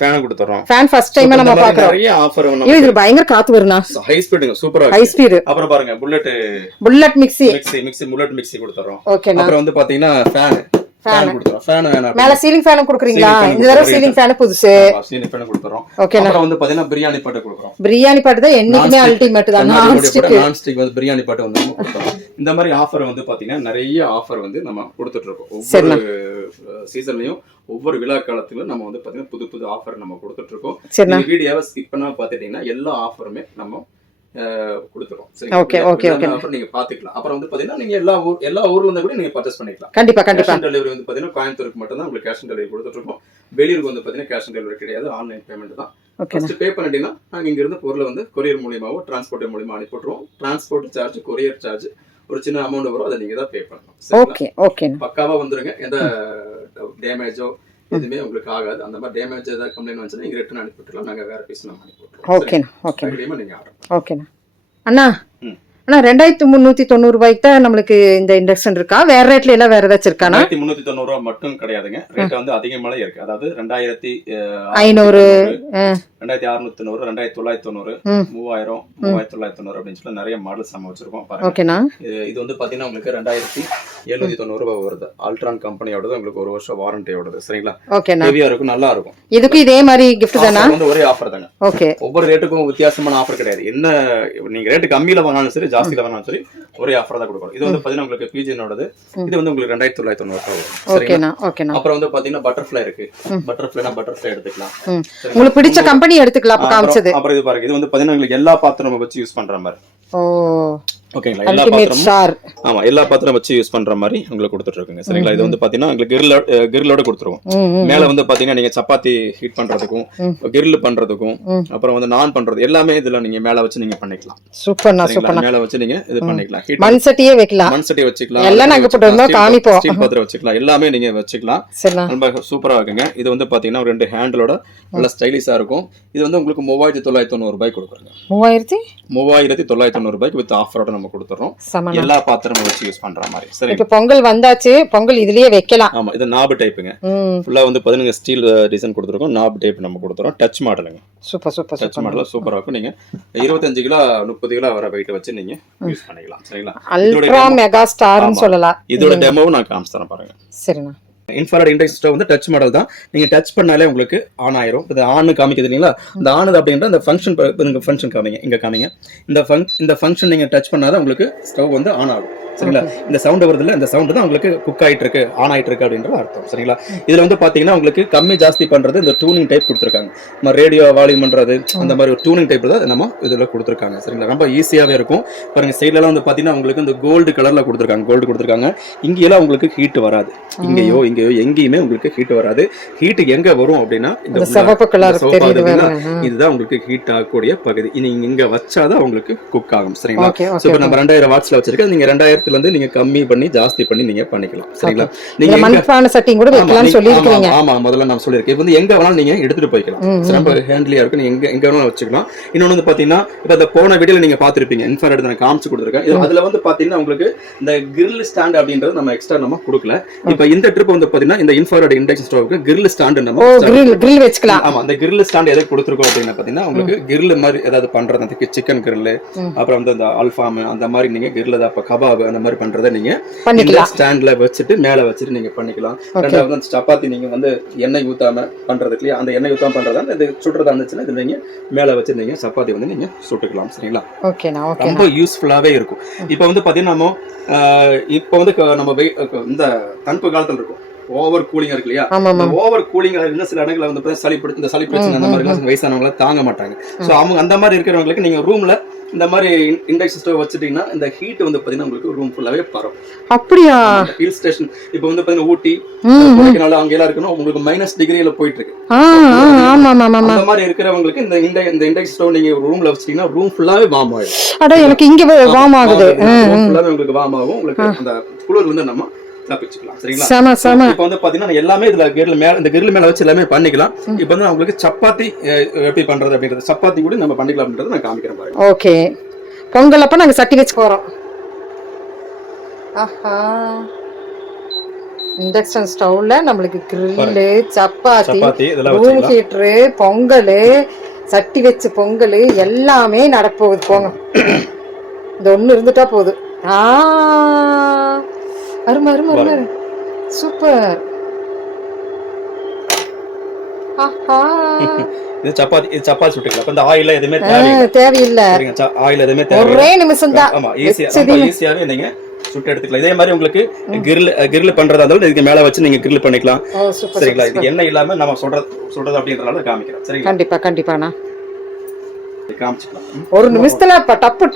ஃபேன் கொடுத்துறோம். ஃபேன் ஃபர்ஸ்ட் டைம் நம்ம பாக்குறோம். நிறைய ஆஃபர் வந்து இது பயங்கர காத்து வருனா. ஹை ஸ்பீடுங்க. சூப்பரா ஹை ஸ்பீட். அப்புறம் பாருங்க புல்லட் மிக்ஸி புல்லட் மிக்ஸி கொடுத்துறோம். அப்புறம் வந்து பாத்தீங்கன்னா ஃபேன் கொடுத்துறோம். ஃபேன் வேணா மேல சீலிங் ஃபேன் கொடுக்குறீங்களா? இந்த தடவை சீலிங் ஃபேன் புதுசு. சீலிங் ஃபேன் கொடுத்துறோம். ஓகே. அப்புறம் வந்து பாத்தீங்கன்னா பிரியாணி பாட்டு கொடுக்குறோம். பிரியாணி பாட்டு தான் என்னைக்குமே அல்டிமேட் தான். நான் ஸ்டிக் வந்து பிரியாணி பாட்டு வந்து கொடுத்துறோம். இந்த மாதிரி ஆஃபர் வந்து பாத்தீங்கன்னா நிறைய ஆஃபர் வந்து நம்ம கொடுத்துட்டு இருக்கோம். ஒவ்வொரு சீசன்லயும் ஒவ்வொரு விழா காலத்திலும் நம்ம வந்து பாத்தீங்கன்னா புது ஆஃபர் நம்ம கொடுத்துட்டு இருக்கோம். இந்த வீடியோவை ஸ்கிப் பண்ணாம பாத்துட்டீங்கன்னா எல்லா ஆஃபருமே நம்ம கொடுத்துறோம். நீங்க பாத்துக்கலாம். அப்புறம் வந்து பாத்தீங்கன்னா நீங்க எல்லா ஊர்ல இருந்தா கூட நீங்க பர்ச்சேஸ் பண்ணிக்கலாம். கண்டிப்பா டெலிவரி வந்து பாத்தீங்கன்னா கோயம்புத்தூருக்கு மட்டும் தான் உங்களுக்கு கேஷ் ஆன் டெலிவரி கொடுத்துட்டு இருக்கோம். வெளியூருக்கு வந்து பாத்தீங்கன்னா கேஷ் ஆன் டெலிவரி கிடையாது. ஆன்லைன் பேமெண்ட் தான். ஃபர்ஸ்ட் பே பண்ணிட்டீங்கன்னா நாங்க இங்க இருந்து பொருளை வந்து கொரியர் மூலியமாவோ டிரான்ஸ்போர்ட் மூலியமா அனுப்பிட்டுருவோம். டிரான்ஸ்போர்ட் சார்ஜ், கொரியர் சார்ஜ் ஒரு சின்ன அமௌண்ட் வரும். அதை நீங்க தான் பே பண்ணணும். பக்காவா வந்துருங்க. எந்த டேமேஜோ எதுவுமே உங்களுக்கு ஆகாது. அந்த மாதிரி டேமேஜ் ஏதாவது கம்ப்ளைண்ட் வந்துச்சுன்னா நீங்க ரிட்டர்ன் அனுப்பிட்டுலாம். நாங்க வேற பீஸ் நம்ம அனுப்பிட்டுறோம். நீங்க ஓகேண்ணா. அண்ணா 2390 ரூபாய்க்கு தான் நம்மளுக்கு இந்த இண்டக்ஷன் இருக்கா? வேற ரேட்ல எல்லாம் வேற ஏதாச்சும் இருக்கா? 2390 ரூபாய் மட்டும் கிடையாதுங்க. ரேட் வந்து அதிகமால இருக்கு. அதாவது 2500 2690 2990 3000 3990 அப்படின்னு சொல்லி நிறைய மாடல்ஸ் நம்ம வச்சிருக்கோம். பாருங்க. இது வந்து பாத்தீங்கன்னா உங்களுக்கு 2790 ரூபாய் வருது. அல்ட்ரான் கம்பெனியோடது. உங்களுக்கு 1 வருஷம் வாரண்டியோடது. சரிங்களா? ஹெவியா இருக்கும், நல்லா இருக்கும். இதுக்கு இதே மாதிரி கிஃப்ட் தானா? வந்து ஒரே ஆஃபர் தாங்க. ஓகே. ஒவ்வொரு ரேட்டுக்கும் வித்தியாசமான ஆஃபர் கிடையாது. என்ன நீங்க ரேட் கம்மியில வாங்கினாலும் சரி, ஜாஸ்தியில வாங்கினாலும் சரி, ஒரே ஆஃபர் தான் கொடுக்கணும். இது வந்து பாத்தீங்கன்னா உங்களுக்கு பிஜினோடது. இது வந்து உங்களுக்கு 2990 வரும். அப்புறம் வந்து பாத்தீங்கன்னா பட்டர்ஃப்ளை இருக்கு. பட்டர்ஃப்ளை எடுத்துக்கலாம். உங்களுக்கு பிடிச்ச கம்பெனி எடுத்துக்கலாம். அப்புறம் இது பாருங்க. இது வந்து பாத்தீங்கன்னா உங்களுக்கு எல்லா பாத்திரமும் வச்சு யூஸ் பண்ற மாதிரி. ஓகேங்களா. எல்லா அல்டிமேட் ஸ்டார். ஆமா, எல்லா பாத்திரம் வச்சு யூஸ் பண்ற மாதிரி உங்களுக்கு கொடுத்துட்டு இருக்குங்க. சரிங்களா. இது வந்து பாத்தீங்கன்னா உங்களுக்கு கிரில்லோட கொடுத்துருவோம். மேல வந்து பாத்தீங்கன்னா நீங்க சப்பாத்தி ஹீட் பண்றதுக்கும் கிரில் பண்றதுக்கும் அப்புறம் வந்து நான் பண்றது எல்லாமே இதுல நீங்க மேல வச்சு நீங்க பண்ணிக்கலாம். சூப்பர்ண்ணா சூப்பர்ண்ணா. மேல வச்சு நீங்க இது பண்ணிக்கலாம். மண் சட்டியே வைக்கலாம். மண் சட்டி வச்சுக்கலாம். எல்லாம் நாங்க போட்டு வந்தோம் காமிப்போம். ஸ்டீல் பாத்திரம் வச்சுக்கலாம். எல்லாமே நீங்க வச்சுக்கலாம். ரொம்ப சூப்பரா இருக்குங்க. இது வந்து பாத்தீங்கன்னா 2 ஹேண்டிலோட நல்ல ஸ்டைலிஷா இருக்கும். இது வந்து உங்களுக்கு 3990 ரூபாய் கொடுக்குறோங்க. 3990 ரூபாய்க்கு வித் ஆஃபரோட நம்ம கொடுத்துறோம். எல்லா பாத்திரமும் வச்சு யூஸ் பண்ற மாதிரி. சரி, இப்போ பொங்கல் வந்தாச்சு. பொங்கல் இதுலயே வைக்கலாம். ஆமா, இது நாப் டைப்புங்க. ஃபுல்லா வந்து 11 ஸ்டீல் டிசைன் கொடுத்துருக்கோம். நாப் டைப் நம்ம கொடுத்துறோம். டச் மாடலுங்க. Super super. டச் மாடல் சூப்பரா இருக்கும். நீங்க 25 கிலோ 30 கிலோ வர வெயிட் வச்சு நீங்க யூஸ் பண்ணிக்கலாம். சரிங்களா. அல்ட்ரா மெகா ஸ்டார்னு சொல்லலாம். இதோட டெமோவும் நான் காமிச்சு தரேன் பாருங்க. சரிண்ணா. இன்ஃப்ராரெட் இண்டக்ஷன் ஸ்டவ் வந்து டச் மாடல் தான். நீங்க டச் பண்ணாலே உங்களுக்கு ஆன் ஆயிரும். இது ஆன் காமிக்குது இல்லைங்களா. இந்த ஆன் அப்படின்ற அந்த ஃபங்க்ஷன் காமிங்க. இங்க காமிங்க. இந்த ஃபங்க்ஷன் நீங்க டச் பண்ணாதான் உங்களுக்கு ஸ்டவ் வந்து ஆன் ஆகும். சரிங்களா. இந்த சவுண்ட் வருது இல்ல, இந்த சவுண்ட் தான் உங்களுக்கு குக் ஆயிட்டு இருக்கு, ஆன் ஆயிட்டு இருக்கு அப்படின்ற அர்த்தம். சரிங்களா. இதுல வந்து பாத்தீங்கன்னா உங்களுக்கு கம்மி ஜாஸ்தி பண்றது இந்த டியூனிங் டைப் கொடுத்துருக்காங்க. நம்ம ரேடியோ வால்யூம் பண்றது அந்த மாதிரி ஒரு டியூனிங் டைப் தான் நம்ம இதுல கொடுத்துருக்காங்க. சரிங்களா. ரொம்ப ஈஸியாவே இருக்கும். பாருங்க சைட்ல எல்லாம் வந்து பாத்தீங்கன்னா உங்களுக்கு இந்த கோல்டு கலர்ல கொடுத்துருக்காங்க. இங்கெல்லாம் உங்களுக்கு ஹீட் வராது. இங்கேயோ எங்கேயுமே உங்களுக்கு ஹீட் வராது. ஹீட் எங்க வரும் அப்படின்னா இந்த சிவப்பு கலர் இதுதான் உங்களுக்கு ஹீட் ஆகக்கூடிய பகுதி. நீங்க இங்க வச்சாதான் உங்களுக்கு குக் ஆகும். சரிங்களா. இப்போ நம்ம 2000 வாட்ஸ்ல வச்சிருக்கோம். நீங்க 2000 இருந்து நீங்க கம்மி பண்ணி ஜாஸ்தி பண்ணி நீங்க பண்ணிக்கலாம். சரிங்களா. நீங்க மண்பானை சட்டி கூட வைக்கலாம்னு சொல்லிருக்கீங்க. ஆமா, முதல்ல நான் சொல்லிருக்கேன். இப்போ வந்து எங்க வேணாலும் நீங்க எடுத்துட்டு போய்க்கலாம். ரொம்ப ஹேண்ட்லியா இருக்கு. நீங்க எங்க வேணாலும் வச்சுக்கலாம். இன்னொன்னு வந்து பாத்தீங்கன்னா இப்ப இந்த போன வீடியோல நீங்க பாத்துருப்பீங்க. இன்ஃப்ராரெட் நான் காமிச்சு கொடுத்துருக்கேன். அதுல வந்து பாத்தீங்கன்னா உங்களுக்கு இந்த கிரில் ஸ்டாண்ட் அப்படின்றது நம்ம எக்ஸ்ட்ரா நம்ம கொடுக்கல. இப்போ இந்த ட்ரிப் வந்து பாத்தீங்கன்னா இந்த இன்ஃப்ராரெட் இண்டக்ஷன் ஸ்டவ்க்கு கிரில் ஸ்டாண்ட் நம்ம கிரில் வச்சுக்கலாம். ஆமா, அந்த கிரில் ஸ்டாண்ட் எதை கொடுத்துருக்கோம் அப்படின்னா பாத்தீங்கன்னா உங்களுக்கு கிரில் மாதிரி ஏதாவது பண்றது, அந்த சிக்கன் கிரில் அப்புறம் வந்து அந்த அல்ஃபாம் அந்த மாதிரி நீங்க கிரில் தான் கபாப் அந்த மாதிரி பண்றதை நீங்க ஸ்டாண்ட்ல வச்சுட்டு மேல வச்சுட்டு நீங்க பண்ணிக்கலாம். ரெண்டாவது அந்த சப்பாத்தி நீங்க வந்து எண்ணெய் ஊத்தாம பண்றதுக்கு இல்லையா, அந்த எண்ணெய் ஊத்தாம பண்றதா இது சுடுறதா இருந்துச்சுன்னா இது நீங்க மேல வச்சு நீங்க சப்பாத்தி வந்து நீங்க சுட்டுக்கலாம். சரிங்களா. ரொம்ப யூஸ்ஃபுல்லாவே இருக்கும். இப்போ வந்து பாத்தீங்கன்னா இப்போ வந்து நம்ம இந்த தன்பு காலத்துல இருக்கும் ஓவர் கூலிங்கா இருக்கு இல்லையா. ஓவர் கூலிங்கா இருந்தா சில இடங்கள்ல வந்து சளி பிரச்சனை அந்த மாதிரி வயசானவங்க தாங்க மாட்டாங்க. சோ அவங்க அந்த மாதிரி இருக்கிறவங்களுக்கு நீங்க ரூம்ல இந்த மாதிரி இண்டக்ஷன் ஸ்டவ் வச்சிட்டீங்கன்னா இந்த ஹீட் வந்து பாத்தீங்கன்னா உங்களுக்கு ரூம் ஃபுல்லாவே பரவும். அப்படியா. ஹில் ஸ்டேஷன் இப்போ வந்து பாத்தீங்கன்னா ஊட்டி கொடைக்கானல் அங்க எல்லாம் இருக்கணும் உங்களுக்கு -டிகிரில போயிட்டு இருக்கு. அந்த மாதிரி இருக்கிறவங்களுக்கு இந்த இண்டக்ஷன் ஸ்டவ் நீங்க ரூம்ல வச்சிட்டீங்கன்னா ரூம் ஃபுல்லாவே வார்ம் ஆகும். அட எனக்கு இங்க வார்ம் ஆகுது. ரூம் ஃபுல்லாவே உங்களுக்கு வார்ம் ஆகும். உங்களுக்கு அந்த குளிர்ல இருந்து நம்ம தப்பிச்சுக்கலாம். சரிங்களா. இப்போ வந்து பாத்தீங்கன்னா எல்லாமே இதுல கிரில் மேல வச்சு எல்லாமே பண்ணிக்கலாம். இப்போ வந்து உங்களுக்கு சப்பாத்தி எப்படி பண்றது அப்படின்றது சப்பாத்தி கூட நம்ம பண்ணிக்கலாம் அப்படின்றத நான் காமிக்கிறேன் பாருங்க. ஓகே. பொங்கல் அப்ப நாங்க சட்டி வச்சு போறோம். ஆஹா, இண்டக்ஷன் ஸ்டவ்ல நம்மளுக்கு grill, chapati, room heater, Pongal, சட்டி வச்சு பொங்கல் எல்லாமே நடப்போகுது. போங்க, இந்த ஒண்ணு இருந்துட்டா போகுது. அருமை அருமை அருமை, சூப்பர். இது சப்பாத்தி சுட்டுக்கலாம். அப்ப இந்த ஆயில் எதுமே தேவையில்லை. ஆயில் எதுமே ஒரே நிமிஷம் தான். ஆமா, ஈஸியாவே நீங்க சுட்டு எடுத்துக்கலாம். இதே மாதிரி உங்களுக்கு கிரில் பண்றதா இருந்தாலும் இதுக்கு மேல வச்சு நீங்க கிரில் பண்ணிக்கலாம். சரிங்களா. இது எண்ணெய் இல்லாம நம்ம சொல்றது அப்படின்றதால காமிக்கிறேன். சரிங்களா. கண்டிப்பா கண்டிப்பாண்ணா காமிச்சுக்கலாம். ஒரு நிமிஷத்துல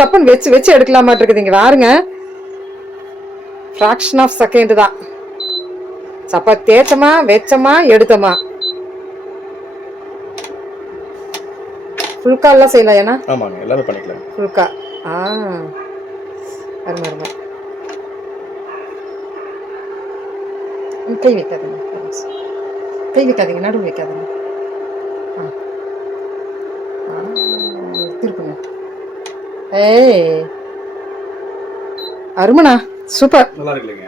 டப்புன்னு வச்சு எடுக்கலாமா இருக்குது. இங்க பாருங்க, ஃபிராக்ஷன் ஆஃப் செகண்ட் தான். சப்பாத்தி தேய்ச்சமா வெச்சமா எடுத்தமா. ஃபுல்கா எல்லாம் செய்யலாம். ஏன்னா ஆமாங்க, எல்லாமே பண்ணிக்கலாம். ஃபுல்கா. அருமை அருமை. கை வைக்காதீங்க, நடுவு வைக்காதீங்க. திருப்புங்க. ஏய் அருமண்ணா, சூப்பர். நல்லா இருக்குங்க.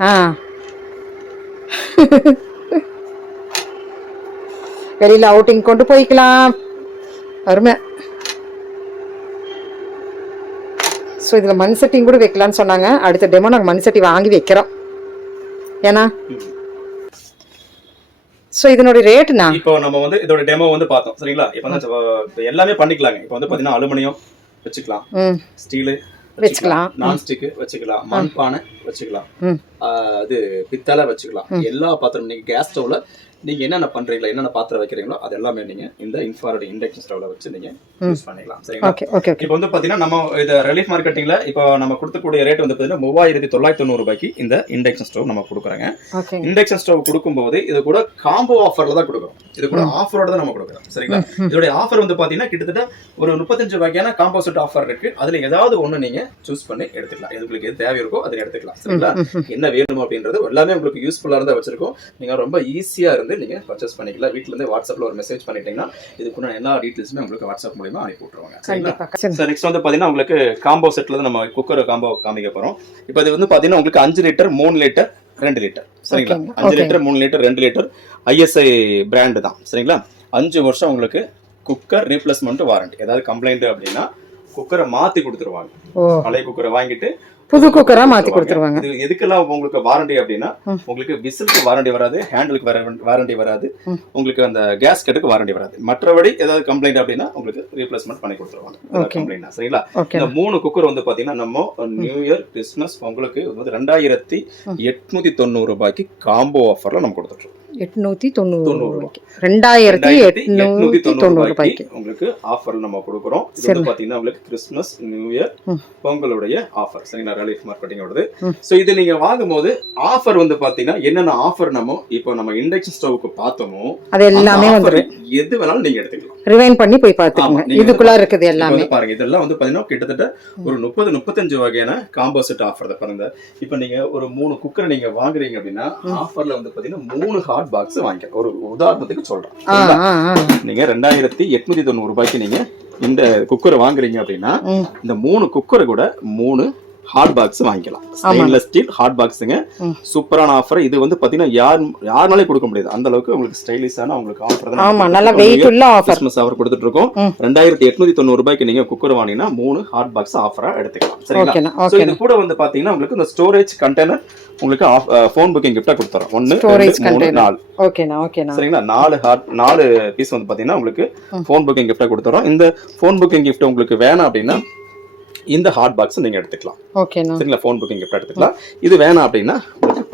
வெளியில அவுட்டிங் கொண்டு போய்க்கலாம். அருமை. ஸோ இதில் மண் சட்டியும் கூட வைக்கலான்னு சொன்னாங்க. அடுத்த டெமோ நாங்கள் மண் சட்டி வாங்கி வைக்கிறோம். ஏன்னா ஸோ இதனோட ரேட்டுண்ணா இப்போ நம்ம வந்து இதோட டெமோ வந்து பார்த்தோம். சரிங்களா. இப்போ வந்து எல்லாமே பண்ணிக்கலாங்க. இப்போ வந்து பார்த்தீங்கன்னா அலுமினியம் வச்சுக்கலாம், ஸ்டீலு வச்சுக்கலாம், நான் ஸ்டிக் வச்சுக்கலாம், மண்பானை வச்சுக்கலாம், அது பித்தளை வச்சுக்கலாம். எல்லா பாத்திரம் நீங்க கேஸ் ஸ்டவ்ல நீங்க என்னென்ன பண்றீங்களோ, என்னென்ன பாத்திரம் வைக்கிறீங்களோ அது எல்லாமே நீங்க இந்த இன்ஃப்ராரெட் இண்டக்ஷன் ஸ்டவ்ல வச்சு நீங்க யூஸ் பண்ணிக்கலாம். சரிங்களா? இப்போ வந்து பாத்தீங்கன்னா நம்ம இது ரிலீஃப் மார்க்கெட்டிங்ல இப்போ நம்ம கொடுக்கக்கூடிய ரேட் வந்து பாத்தீங்கன்னா 3990 ரூபாய்க்கு இந்த இண்டக்ஷன் ஸ்டவ் நம்ம கொடுக்குறோங்க. இண்டக்ஷன் ஸ்டவ் கொடுக்கும்போது இது கூட காம்போ ஆஃபர்ல தான் கொடுக்குறோம். இது கூட ஆஃபரோட தான் நம்ம கொடுக்குறோம். சரிங்களா? இதோட ஆஃபர் வந்து பாத்தீங்கன்னா கிட்டத்தட்ட ஒரு 35 வகையான காம்போ செட் ஆஃபர் இருக்கு. அதுல ஏதாவது ஒண்ணு நீங்க சூஸ் பண்ணி எடுத்துக்கலாம். உங்களுக்கு எது தேவை இருக்கோ அதை எடுத்துக்கலாம். சரிங்களா? என்ன வேணும் அப்படின்றது எல்லாமே உங்களுக்கு யூஸ்ஃபுல்லா இருந்தா வச்சிருக்கோம். நீங்க ரொம்ப ஈஸியா இருந்து நீங்க பர்ச்சேஸ் பண்ணிக்கலாம். வீட்ல இருந்து வாட்ஸ்அப்ல ஒரு மெசேஜ் பண்ணிட்டீங்கன்னா இதுக்குள்ள எல்லா டீடைல்ஸுமே உங்களுக்கு வாட்ஸ்அப் மூலமா அனுப்பி விட்டுருவாங்க. சரிங்களா? சோ நெக்ஸ்ட் வந்து பாத்தீங்கன்னா உங்களுக்கு காம்போ செட்ல தான் நம்ம குக்கர் காம்போ காமிக்க போறோம். இப்போ இது வந்து பாத்தீங்கன்னா உங்களுக்கு 5 லிட்டர் 3 லிட்டர் 2 லிட்டர். சரிங்களா? 5 litre 3 litre 2 litre ISI brand தான். சரிங்களா? 5 வருஷம் உங்களுக்கு குக்கர் ரீப்ளேஸ்மெண்ட் வாரண்டி. ஏதாவது கம்ப்ளைண்ட் அப்படின்னா குக்கரை மாத்தி கொடுத்துருவாங்க. பழைய குக்கரை வாங்கிட்டு புது குக்கரா மாத்தி கொடுத்துருவாங்க. இது எதுக்கெல்லாம் உங்களுக்கு வாரண்டி அப்படின்னா உங்களுக்கு விசிலுக்கு வாரண்டி வராது, ஹேண்டிலுக்கு வாரண்டி வராது, உங்களுக்கு அந்த கேஸ் கட்டுக்கு வாரண்டி வராது. மற்றபடி ஏதாவது கம்ப்ளைண்ட் அப்படின்னா உங்களுக்கு ரீப்ளேஸ்மெண்ட் பண்ணி கொடுத்துருவாங்க. கம்ப்ளைண்ட். சரிங்களா? இந்த 3 குக்கர் வந்து பாத்தீங்கன்னா நம்ம நியூ இயர் கிறிஸ்துமஸ் உங்களுக்கு 2890 ரூபாய்க்கு காம்போ ஆஃபர்ல நம்ம கொடுத்துட்டு 890 ரூபாய்க்கு 2890 ரூபாய்க்கு உங்களுக்கு ஆஃபர்ல நம்ம கொடுக்குறோம். இது வந்து பாத்தீங்கன்னா உங்களுக்கு கிறிஸ்துமஸ் நியூ இயர் பொங்கலுடைய ஆஃபர். சரிங்களா? ரிலீஃப் மார்க்கெட்டிங்கோடது. சோ இது நீங்க வாங்கும்போது ஆஃபர் வந்து பாத்தீங்கன்னா என்னென்ன ஆஃபர் நம்ம இப்போ நம்ம இண்டக்ஷன் ஸ்டவ்க்கு பார்த்தோமோ அது எல்லாமே வந்து எது வேணாலும் நீங்க எடுத்துக்கலாம். ரிவைண்ட் பண்ணி போய் பாத்துக்கோங்க. இதுக்குள்ள இருக்குது எல்லாமே பாருங்க. இதெல்லாம் வந்து பாத்தீங்கன்னா கிட்டத்தட்ட ஒரு 30-35 வகையான காம்போ செட் ஆஃபர் தான். பாருங்க. இப்போ நீங்க ஒரு 3 குக்கர் நீங்க வாங்குறீங்க அப்படின்னா ஆஃபர்ல வந்து பாத்தீங்கன்னா 3 ஹாட் பாக்ஸ் வாங்கிக்கலாம். ஒரு உதாரணத்துக்கு சொல்றேன். நீங்க 2890 ரூபாய்க்கு நீங்க இந்த குக்கர் வாங்குறீங்க அப்படின்னா இந்த 3 குக்கர் கூட 3 ஹாட் பாக்ஸ் வாங்கிக்கலாம். ஸ்டெயின்லெஸ் ஸ்டீல் ஹாட் பாக்ஸுங்க. சூப்பரான ஆஃபர். இது வந்து பாத்தீங்கன்னா யாருனாலே கொடுக்க முடியாது. அந்த அளவுக்கு உங்களுக்கு ஸ்டைலிஷான உங்களுக்கு ஆஃபர் தான். ஆமா, நல்ல வெயிட் உள்ள ஆஃபர். கிறிஸ்மஸ் ஆஃபர் கொடுத்துட்டு இருக்கோம். 2890 ரூபாய்க்கு நீங்க குக்கர் வாங்கினா 3 ஹாட் பாக்ஸ் ஆஃபரா எடுத்துக்கலாம். சரிங்களா? சோ இது கூட வந்து பாத்தீங்கன்னா உங்களுக்கு இந்த ஸ்டோரேஜ் கண்டெய்னர் உங்களுக்கு ஃபோன் புக்கிங் கிஃப்டா கொடுத்துறோம். 1 2 3 4. ஓகேனா ஓகேனா. சரிங்களா? 4 பீஸ் வந்து பாத்தீங்கன்னா உங்களுக்கு ஃபோன் புக்கிங் கிஃப்டா கொடுத்துறோம். இந்த ஃபோன் புக்கிங் கிஃப்ட் உங்களுக்கு வேணாம் அப்படின்னா இந்த ஹாட் பாக்ஸ் நீங்க எடுத்துக்கலாம். ஓகேனா? சரிங்களா? ஃபோன் புக்கிங் கிஃப்ட் எடுத்துக்கலாம். இது வேணாம் அப்படின்னா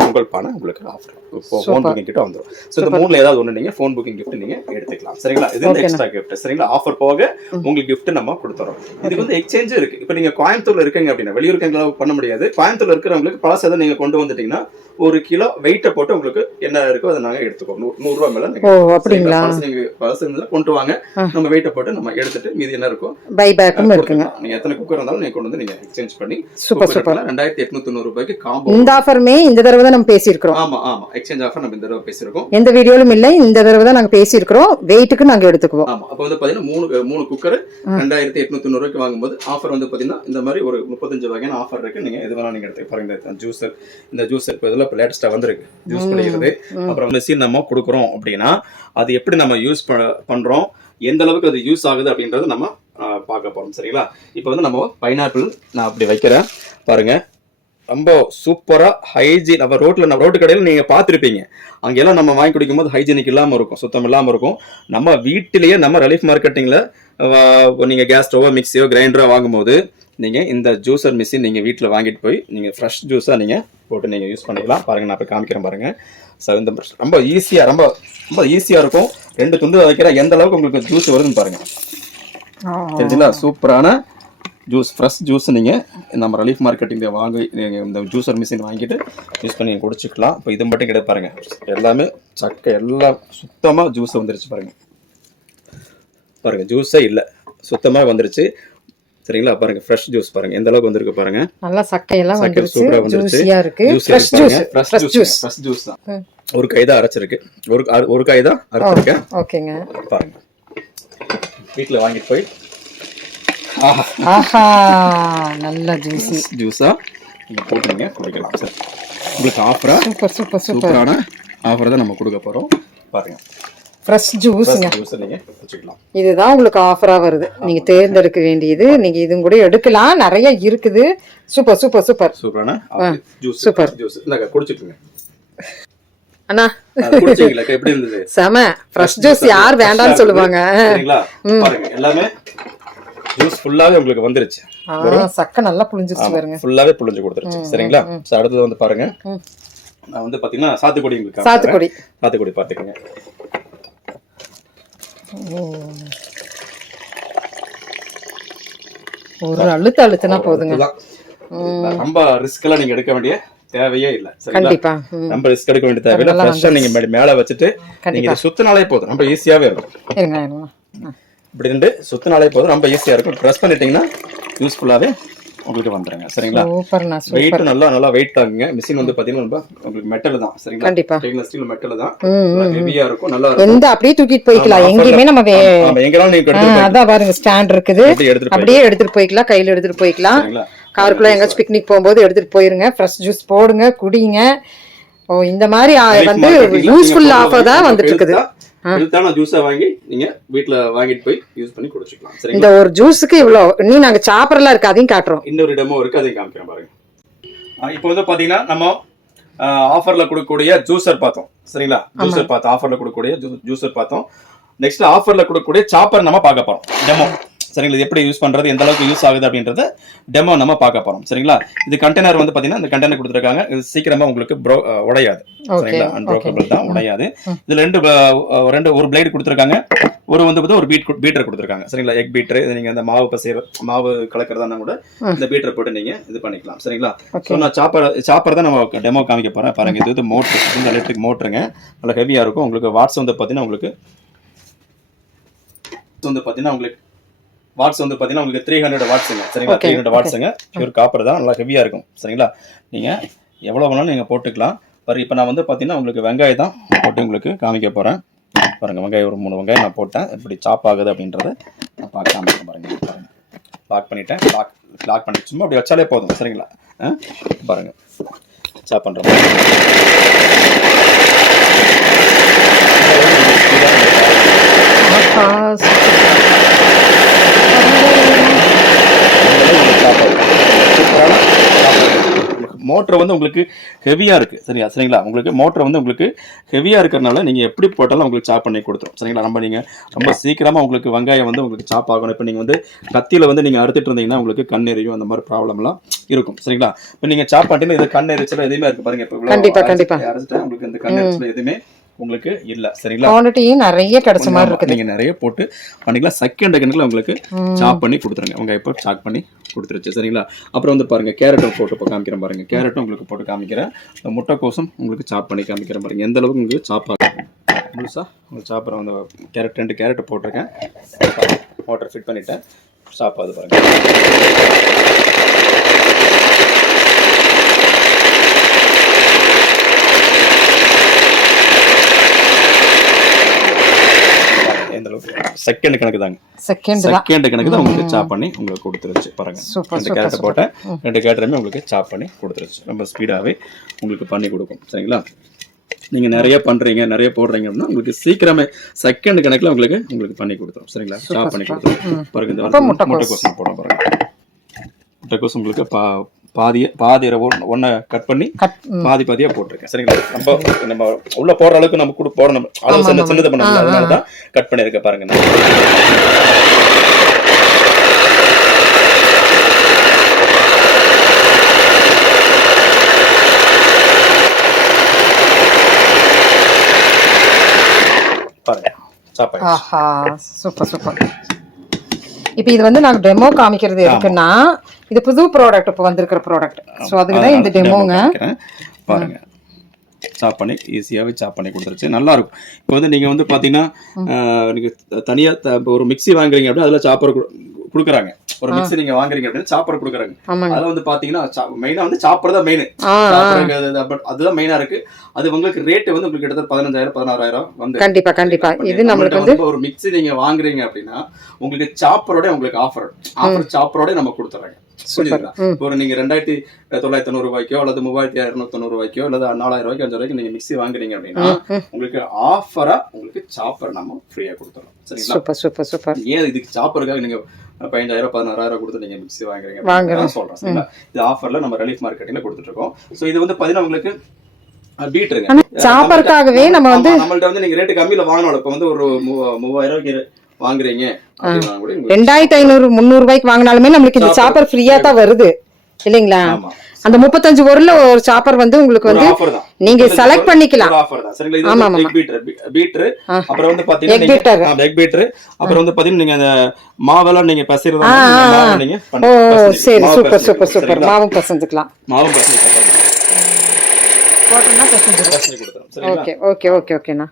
பொங்கல் பானை உங்களுக்கு ஆஃபர் ஃபோன் புக்கிங் கிஃப்ட் வந்துரும். சோ இந்த மூணுல ஏதாவது ஒண்ணு நீங்க ஃபோன் புக்கிங் கிஃப்ட் நீங்க எடுத்துக்கலாம். சரிங்களா? இது எக்ஸ்ட்ரா கிஃப்ட். சரிங்களா? ஆஃபர் போக உங்களுக்கு கிஃப்ட் நம்ம கொடுத்துறோம். இதுக்கு வந்து எக்ஸ்சேஞ்ச் இருக்கு. இப்போ நீங்க கோயம்புத்தூர்ல இருக்கீங்க அப்படின்னா வெளியூர் இருக்கவங்களால பண்ண முடியாது. கோயம்புத்தூர்ல இருக்கிறவங்களுக்கு பழசை தான் நீங்க கொண்டு வந்துட்டீங்கன்னா 1 கிலோ வெயிட்ட போட்டு உங்களுக்கு என்ன இருக்கோ அதை நாங்க எடுத்துக்கோம். 100 ரூபாய் மேல நீங்க பழசு கொண்டு வாங்க. நம்ம வெயிட்ட போட்டு நம்ம எடுத்துட்டு மீதி என்ன இருக்கோ பை பேக்கும் இருக்குங்க. நீங்க எத்தனை குக்கர் இருந்தாலும் நீங்க கொண்டு வந்து நீங்க எக்ஸ்சேஞ்ச் பண்ணி சூப்பர் சூப்பர் 2890 ரூபாய்க்கு காம்போ. இந்த ஆஃபருமே இந்த தடவை தான் நம்ம பேசியிருக்கோம். ஆமா ஆமா, எக்ஸ்சேஞ்ச் ஆஃபர் நம்ம இந்த தடவை பேசியிருக்கோம். எந்த வீடியோலும் இல்ல, இந்த தடவை தான் நாங்க பேசியிருக்கோம். வெயிட்டுக்கு நாங்க எடுத்துக்குவோம். ஆமா. அப்ப வந்து பாத்தீங்கன்னா 3 குக்கர் 2890 ரூபாய்க்கு வாங்கும்போது ஆஃபர் வந்து பாத்தீங்கன்னா இந்த மாதிரி ஒரு 35 வகையான ஆஃபர் இருக்கு. நீங்க எது வேணா நீங்க எடுத்து பாருங்க. ஜூஸர், இந்த ஜூஸர் இப்ப இதெல்லாம் லேட்டஸ்டா வந்திருக்கு. ஜூஸ் பண்ணிக்கிறது. அப்புறம் மெஷின் நம்ம கொடுக்குறோம் அப்படின்னா அது எப்படி நம்ம யூஸ் பண்றோம், எந்த அளவுக்கு அது யூஸ் ஆகுது அப்படின்றத நம்ம பார்க்க போறோம். சரிங்களா? இப்போ வந்து நம்ம பைனாப்பிள் நான் அப்படி வைக்கிறேன் பாருங்க. ரொம்ப சூப்பரா ஹைஜீன். நம்ம ரோட்டு கடையில் நீங்க பார்த்துருப்பீங்க. அங்கெல்லாம் நம்ம வாங்கி குடிக்கும் போது ஹைஜீனிக் இல்லாம இருக்கும், சுத்தம் இல்லாம இருக்கும். நம்ம வீட்டிலேயே நம்ம ரிலீஃப் மார்க்கெட்டிங்ல நீங்க கேஸ் ஸ்டவோ மிக்சியோ கிரைண்டரோ வாங்கும்போது நீங்க இந்த ஜூஸர் மிஷின் நீங்க வீட்டுல வாங்கிட்டு போய் நீங்க ஃப்ரெஷ் ஜூஸா நீங்க போட்டு நீங்க யூஸ் பண்ணிக்கலாம். பாருங்க, நான் இப்ப காமிக்கிறேன் பாருங்க. இந்த ரொம்ப ஈஸியா ரொம்ப ஈஸியா இருக்கும். 2 துண்டு வைக்கிற எந்த அளவுக்கு உங்களுக்கு ஜூஸ் வருதுன்னு பாருங்க. தெரியுதுங்களா? சூப்பரான ஜூஸ், ஃப்ரெஷ் ஜூஸ் நீங்க நம்ம ரிலீஃப் மார்க்கெட்டிங் வாங்கி இந்த ஜூஸர் மிஷின் வாங்கிட்டு யூஸ் பண்ணி குடிச்சுக்கலாம். இப்போ இது மட்டும் கிடையாது பாருங்க. எல்லாமே சக்கை எல்லாம் சுத்தமா ஜூஸ் வந்துருச்சு பாருங்க. பாருங்க, ஜூஸே இல்லை, சுத்தமா வந்துருச்சு. சரிங்களா? பாருங்க, ஃப்ரெஷ் ஜூஸ் பாருங்க எந்த அளவுக்கு வந்திருக்கு பாருங்க. நல்லா சக்கையெல்லாம் வந்துருச்சு, சூப்பரா வந்துருச்சு. ஃப்ரெஷ் ஜூஸ் தான். ஒரு கைதா அரைச்சிருக்கு. ஒரு கைதா அரைச்சிருக்கேன். ஓகேங்க. பாருங்க, வீட்ல வாங்கிட்டு போய் ஆஹா நல்ல ஜூஸா நீங்க போட்டுங்க குடிக்கலாம். சார் உங்களுக்கு ஆஃபரா சூப்பரான ஆஃபர் தான் நம்ம கொடுக்க போறோம். பாருங்க, ஃப்ரெஷ் ஜூஸ்ங்க. இதுதான் உங்களுக்கு ஆஃபரா வருது. நீங்க தேர்ந்தெடுக்க வேண்டியது. நீங்க இதுவும் கூட எடுக்கலாம், நிறைய இருக்குது. சூப்பர் சூப்பர் சூப்பர் சூப்பரான ஜூஸ். Super juice. இந்தாங்க குடிச்சிட்டுங்க அண்ணா. குடிச்சீங்களா? எப்படி இருந்தது? செம ஃப்ரெஷ் ஜூஸ். யார் வேண்டாம்னு சொல்லுவாங்க? சரிங்களா? பாருங்க, எல்லாமே ஜூஸ் ஃபுல்லாவே உங்களுக்கு வந்துருச்சு. சக்கை நல்லா புளிஞ்சிருச்சு பாருங்க. ஃபுல்லாவே புளிஞ்சு கொடுத்துருச்சு. சரிங்களா? சோ அடுத்து வந்து பாருங்க, நான் வந்து பாத்தீங்கன்னா சாத்துக்குடி உங்களுக்கு சாத்துக்குடி பாத்துக்கங்க. ஒரு அழுத்தினா போதுங்க. ரொம்ப ரிஸ்க் எல்லாம் நீங்க எடுக்க வேண்டிய தேவையே இல்ல. கண்டிப்பா நம்ம ரிஸ்க் எடுக்க வேண்டிய தேவையில்ல. ஃப்ரெஷ்ஷா நீங்க மேல வச்சுட்டு நீங்க சுத்தினாலே போதும், ரொம்ப ஈஸியாவே இருக்கும். இப்படி ரெண்டு சுத்தினாலே போதும், ரொம்ப ஈஸியா இருக்கும். ப்ரெஸ் பண்ணிட்டீங்கன்னா யூஸ்ஃபுல்லாவே உங்களுக்கு வந்துருங்க. சரிங்களா? வெயிட் நல்லா வெயிட் ஆகுங்க. மிஷின் வந்து பாத்தீங்கன்னா உங்களுக்கு மெட்டல் தான். சரிங்களா? ஸ்டெயின்லெஸ் ஸ்டீல் மெட்டல் தான். ஹெவியா இருக்கும், நல்லா இருக்கும். எந்த அப்படியே தூக்கிட்டு போய்க்கலாம், எங்கேயுமே நம்ம எங்கனாலும் நீங்க எடுத்துட்டு அதான் பாருங்க ஸ்டாண்ட் இருக்குது, அப்படியே எடுத்துட்டு போய்க்கலாம், கையில எடுத்துட்டு போய்க்கலாம். காருக்குள்ள எங்கயாச்சும் பிக்னிக் போகும்போது எடுத்துட்டு போயிருங்க, ஃப்ரெஷ் ஜூஸ் போடுங்க, குடிங்க. ஓ, இந்த மாதிரி வந்து யூஸ்ஃபுல் ஆஃபர் தான் வந்துட்டு இருக்குது. ஹெல்த்தான ஜூஸா வாங்கி நீங்க வீட்ல வாங்கிட்டு போய் யூஸ் பண்ணி குடிச்சுக்கலாம். சரி, இந்த ஒரு ஜூஸுக்கு இவ்வளவு நீ நாங்க சாப்பர்லாம் இருக்கு, அதையும் காட்டுறோம். இன்னொரு டெமோ இருக்கு, அதையும் காமிக்கிறேன் பாருங்க. இப்போ வந்து பாத்தீங்கன்னா நம்ம ஆஃபர்ல கொடுக்கக்கூடிய ஜூஸர் பார்த்தோம். சரிங்களா? ஜூஸர் பார்த்தோம், ஆஃபர்ல கொடுக்கக்கூடிய ஜூஸர் பார்த்தோம். நெக்ஸ்ட் ஆஃபர்ல கொடுக்கக்கூடிய சாப்பர் நம்ம பார்க்க போறோம், டெமோ. சரிங்களா? இது எப்படி யூஸ் பண்றது, எந்த அளவுக்கு யூஸ் ஆகுது அப்படின்றத டெமோ நம்ம பார்க்க போறோம். சரிங்களா? இது கண்டெய்னர் வந்து பாத்தீங்கன்னா இந்த கண்டெய்னர் கொடுத்துருக்காங்க. இது சீக்கிரமா உங்களுக்கு உடையாது. சரிங்களா? அன்ப்ரோக்கபிள் தான், உடையாது. இதுல ஒரு பிளேடு கொடுத்துருக்காங்க, ஒரு வந்து ஒரு பீட்டர் கொடுத்துருக்காங்க. சரிங்களா? Egg beater. இது நீங்க அந்த மாவு கலக்கிறதா கூட இந்த பீட்டர் போட்டு நீங்க இது பண்ணிக்கலாம். சரிங்களா? ஸோ நான் சாப்பர் தான் நம்ம டெமோ காமிக்க போறேன். பாருங்க, இது வந்து மோட்டர், இந்த எலக்ட்ரிக் மோட்டருங்க. நல்லா ஹெவியா இருக்கும். உங்களுக்கு வாட்ஸ் வந்து பாத்தீங்கன்னா உங்களுக்கு வாட்ஸ் வந்து பாத்தீங்கன்னா உங்களுக்கு 300 வாட்ஸுங்க. சரிங்களா? 300 வாட்ஸுங்க. பியூர் காப்பர் தான், நல்லா ஹெவியா இருக்கும். சரிங்களா? நீங்க எவ்வளவு வேணாலும் நீங்க போட்டுக்கலாம். பாருங்க, இப்போ நான் வந்து பாத்தீங்கன்னா உங்களுக்கு வெங்காயம் தான் போட்டு உங்களுக்கு காமிக்க போறேன். பாருங்க, வெங்காயம் ஒரு 3 வெங்காயம் நான் போட்டேன். எப்படி சாப் ஆகுது அப்படின்றத நான் காமிக்கிறேன். பாருங்க, லாக் பண்ணிட்டேன். லாக் பண்ணி சும்மா அப்படி வச்சாலே போதும். சரிங்களா? பாருங்க, சாப் பண்ற மோட்டர் வந்து உங்களுக்கு ஹெவியா இருக்கு. சரிங்களா? உங்களுக்கு மோட்டர் வந்து உங்களுக்கு ஹெவியா இருக்கிறதுனால நீங்க எப்படி போட்டாலும் உங்களுக்கு சாப் பண்ணி கொடுத்துரும். சரிங்களா? நீங்க ரொம்ப சீக்கிரமா உங்களுக்கு வெங்காயம் வந்து உங்களுக்கு சாப் ஆகணும். இப்போ நீங்க வந்து கத்தியில வந்து நீங்க அறுத்துட்டு இருந்தீங்கன்னா உங்களுக்கு கண் எரியும், அந்த மாதிரி ப்ராப்ளம் எல்லாம் இருக்கும். சரிங்களா? இப்போ நீங்க சாப் பண்ணிட்டு இது கண் எரிச்சல் எதுவுமே இருக்கு பாருங்க. இப்போ கண்டிப்பா அரைச்சிட்டா உங்களுக்கு இந்த கண் எரிச்சல் எதுவுமே உங்களுக்கு இல்ல. சரிங்களா? குவாண்டிட்டியும் நிறைய கிடைச்ச மாதிரி இருக்கு. நீங்க நிறைய போட்டு பண்ணிக்கலாம். செகண்ட் கணக்குல உங்களுக்கு சாப் பண்ணி கொடுத்துருங்க. உங்க இப்போ சாப் பண்ணி கொடுத்துருச்சு. சரிங்களா? அப்புறம் வந்து பாருங்க, கேரட்டும் போட்டு காமிக்கிறேன் பாருங்க. கேரட்டும் உங்களுக்கு போட்டு காமிக்கிறேன். முட்டைக்கோசும் உங்களுக்கு சாப் பண்ணி காமிக்கிறேன் பாருங்க. எந்த அளவுக்கு உங்களுக்கு சாப் ஆகும் முழுசா உங்களுக்கு சாப்பிட்ற அந்த கேரட் 2 கேரட் போட்டிருக்கேன். மோட்டர் ஃபிட் பண்ணிட்டேன். சாப் ஆகுது பாருங்க. செகண்ட் கணக்கு தாங்க, செகண்ட் கணக்கு தான் உங்களுக்கு சாப் பண்ணி உங்களுக்கு கொடுத்துருச்சு. பாருங்க, 2 கேரட் போட்டேன், 2 கேரட்டுமே உங்களுக்கு சாப் பண்ணி கொடுத்துருச்சு. ரொம்ப ஸ்பீடாவே உங்களுக்கு பண்ணி கொடுக்கும். சரிங்களா? நீங்க நிறைய பண்றீங்க, நிறைய போடுறீங்க அப்படின்னா உங்களுக்கு சீக்கிரமே செகண்ட் கணக்குல உங்களுக்கு பண்ணி கொடுத்துரும். சரிங்களா? சாப் பண்ணி கொடுத்துரும். பாருங்க, இந்த முட்டைக்கோசம் போட பாருங்க. முட்டைக்கோசம் உங்களுக்கு பாதி ஒன்ன கட் பண்ணி பாதியா போட்டிருக்கேன். சரிங்களா? நம்ம உள்ள போடுற அளவுக்கு நம்ம போடணும், அளவு சின்னது பண்ணணும். அதனாலதான் கட் பண்ணிருக்க பாருங்க. பாருங்க, சூப்பர். இப்போ இது வந்து நாங்க டெமோ காமிக்கிறது எதுக்குன்னா, இது புது ப்ராடக்ட், இப்போ வந்திருக்கிற ப்ராடக்ட். ஸோ அதுக்கு தான் இந்த டெமோங்க. பாருங்க, சாப் பண்ணி ஈஸியாகவே சாப் பண்ணி கொடுத்துருச்சு. நல்லா இருக்கும். இப்போ வந்து நீங்க வந்து பாத்தீங்கன்னா நீங்க தனியா ஒரு மிக்சி வாங்குறீங்க அப்படின்னா அதுல சாப்பர் கொடுக்குறாங்க. ஒரு மிக்சி நீங்க வாங்குறீங்க அப்படின்னா சாப்பர் கொடுக்குறாங்க. அதுல வந்து பாத்தீங்கன்னா மெயினா வந்து சாப்பர் தான் மெயின், அதுதான் மெயினா இருக்கு. அது உங்களுக்கு ரேட் வந்து உங்களுக்கு கிட்டத்தட்ட 15,000-16,000 வந்து. கண்டிப்பா இது நம்மளுக்கு வந்து ஒரு மிக்சி நீங்க வாங்குறீங்க அப்படின்னா உங்களுக்கு சாப்பரோட உங்களுக்கு ஆஃபர் சாப்பரோட நம்ம கொடுத்துறாங்க. ஒரு நீங்க 2,990 ரூபாய்க்கோ அல்லது 3,290 ரூபாய்க்கோ அல்லது 4,000 ரூபாய்க்கு 5,000 நீங்க மிக்சி வாங்குறீங்க அப்படின்னா உங்களுக்கு ஆஃபரா உங்களுக்கு சாப்பர் நம்ம ஃப்ரீயா கொடுத்துறோம். சரிங்களா? சூப்பர். ஏன் இதுக்கு சாப்பருக்காக நீங்க 15,000-16,000 கொடுத்து நீங்க மிக்சி வாங்குறீங்க சொல்றேன். சரிங்களா? இது ஆஃபர்ல நம்ம ரிலீஃப் மார்க்கெட்டிங்ல கொடுத்துட்டு இருக்கோம். சோ இது வந்து பாத்தீங்கன்னா உங்களுக்கு பீட்டருங்க. சாப்பருக்காகவே நம்ம வந்து நம்மள்ட்ட வந்து நீங்க ரேட் கம்மியில வாங்கணும். இப்ப வந்து ஒரு 3,000 ரூபாய்க்கு வாங்குறீங்க அப்படின்னா கூட 2500 300 ரூபாய்க்கு வாங்கினாலுமே நம்மளுக்கு இந்த சாப்பர் ஃப்ரீயா தான் வருது இல்லைங்களா? அந்த 35 பொருள்ல ஒரு சாப்பர் வந்து உங்களுக்கு வந்து நீங்க செலக்ட் பண்ணிக்கலாம். ஆஃபர் தான் சரிங்களா? இது வந்து எக் பீட்டர் அப்புறம் வந்து பாத்தீங்கன்னா எக் பீட்டர் அப்புறம் வந்து பாத்தீங்கன்னா நீங்க அந்த மாவெல்லாம் நீங்க பசிறதா மாவு நீங்க ஓ சரி சூப்பர் சூப்பர் சூப்பர். மாவும் பசஞ்சுக்கலாம். மாவும் பசஞ்சுக்கலாம். போட்டோம்னா பசஞ்சு கொடுத்துறோம் சரிங்களா? ஓகே ஓகே ஓகே ஓகேண்ணா.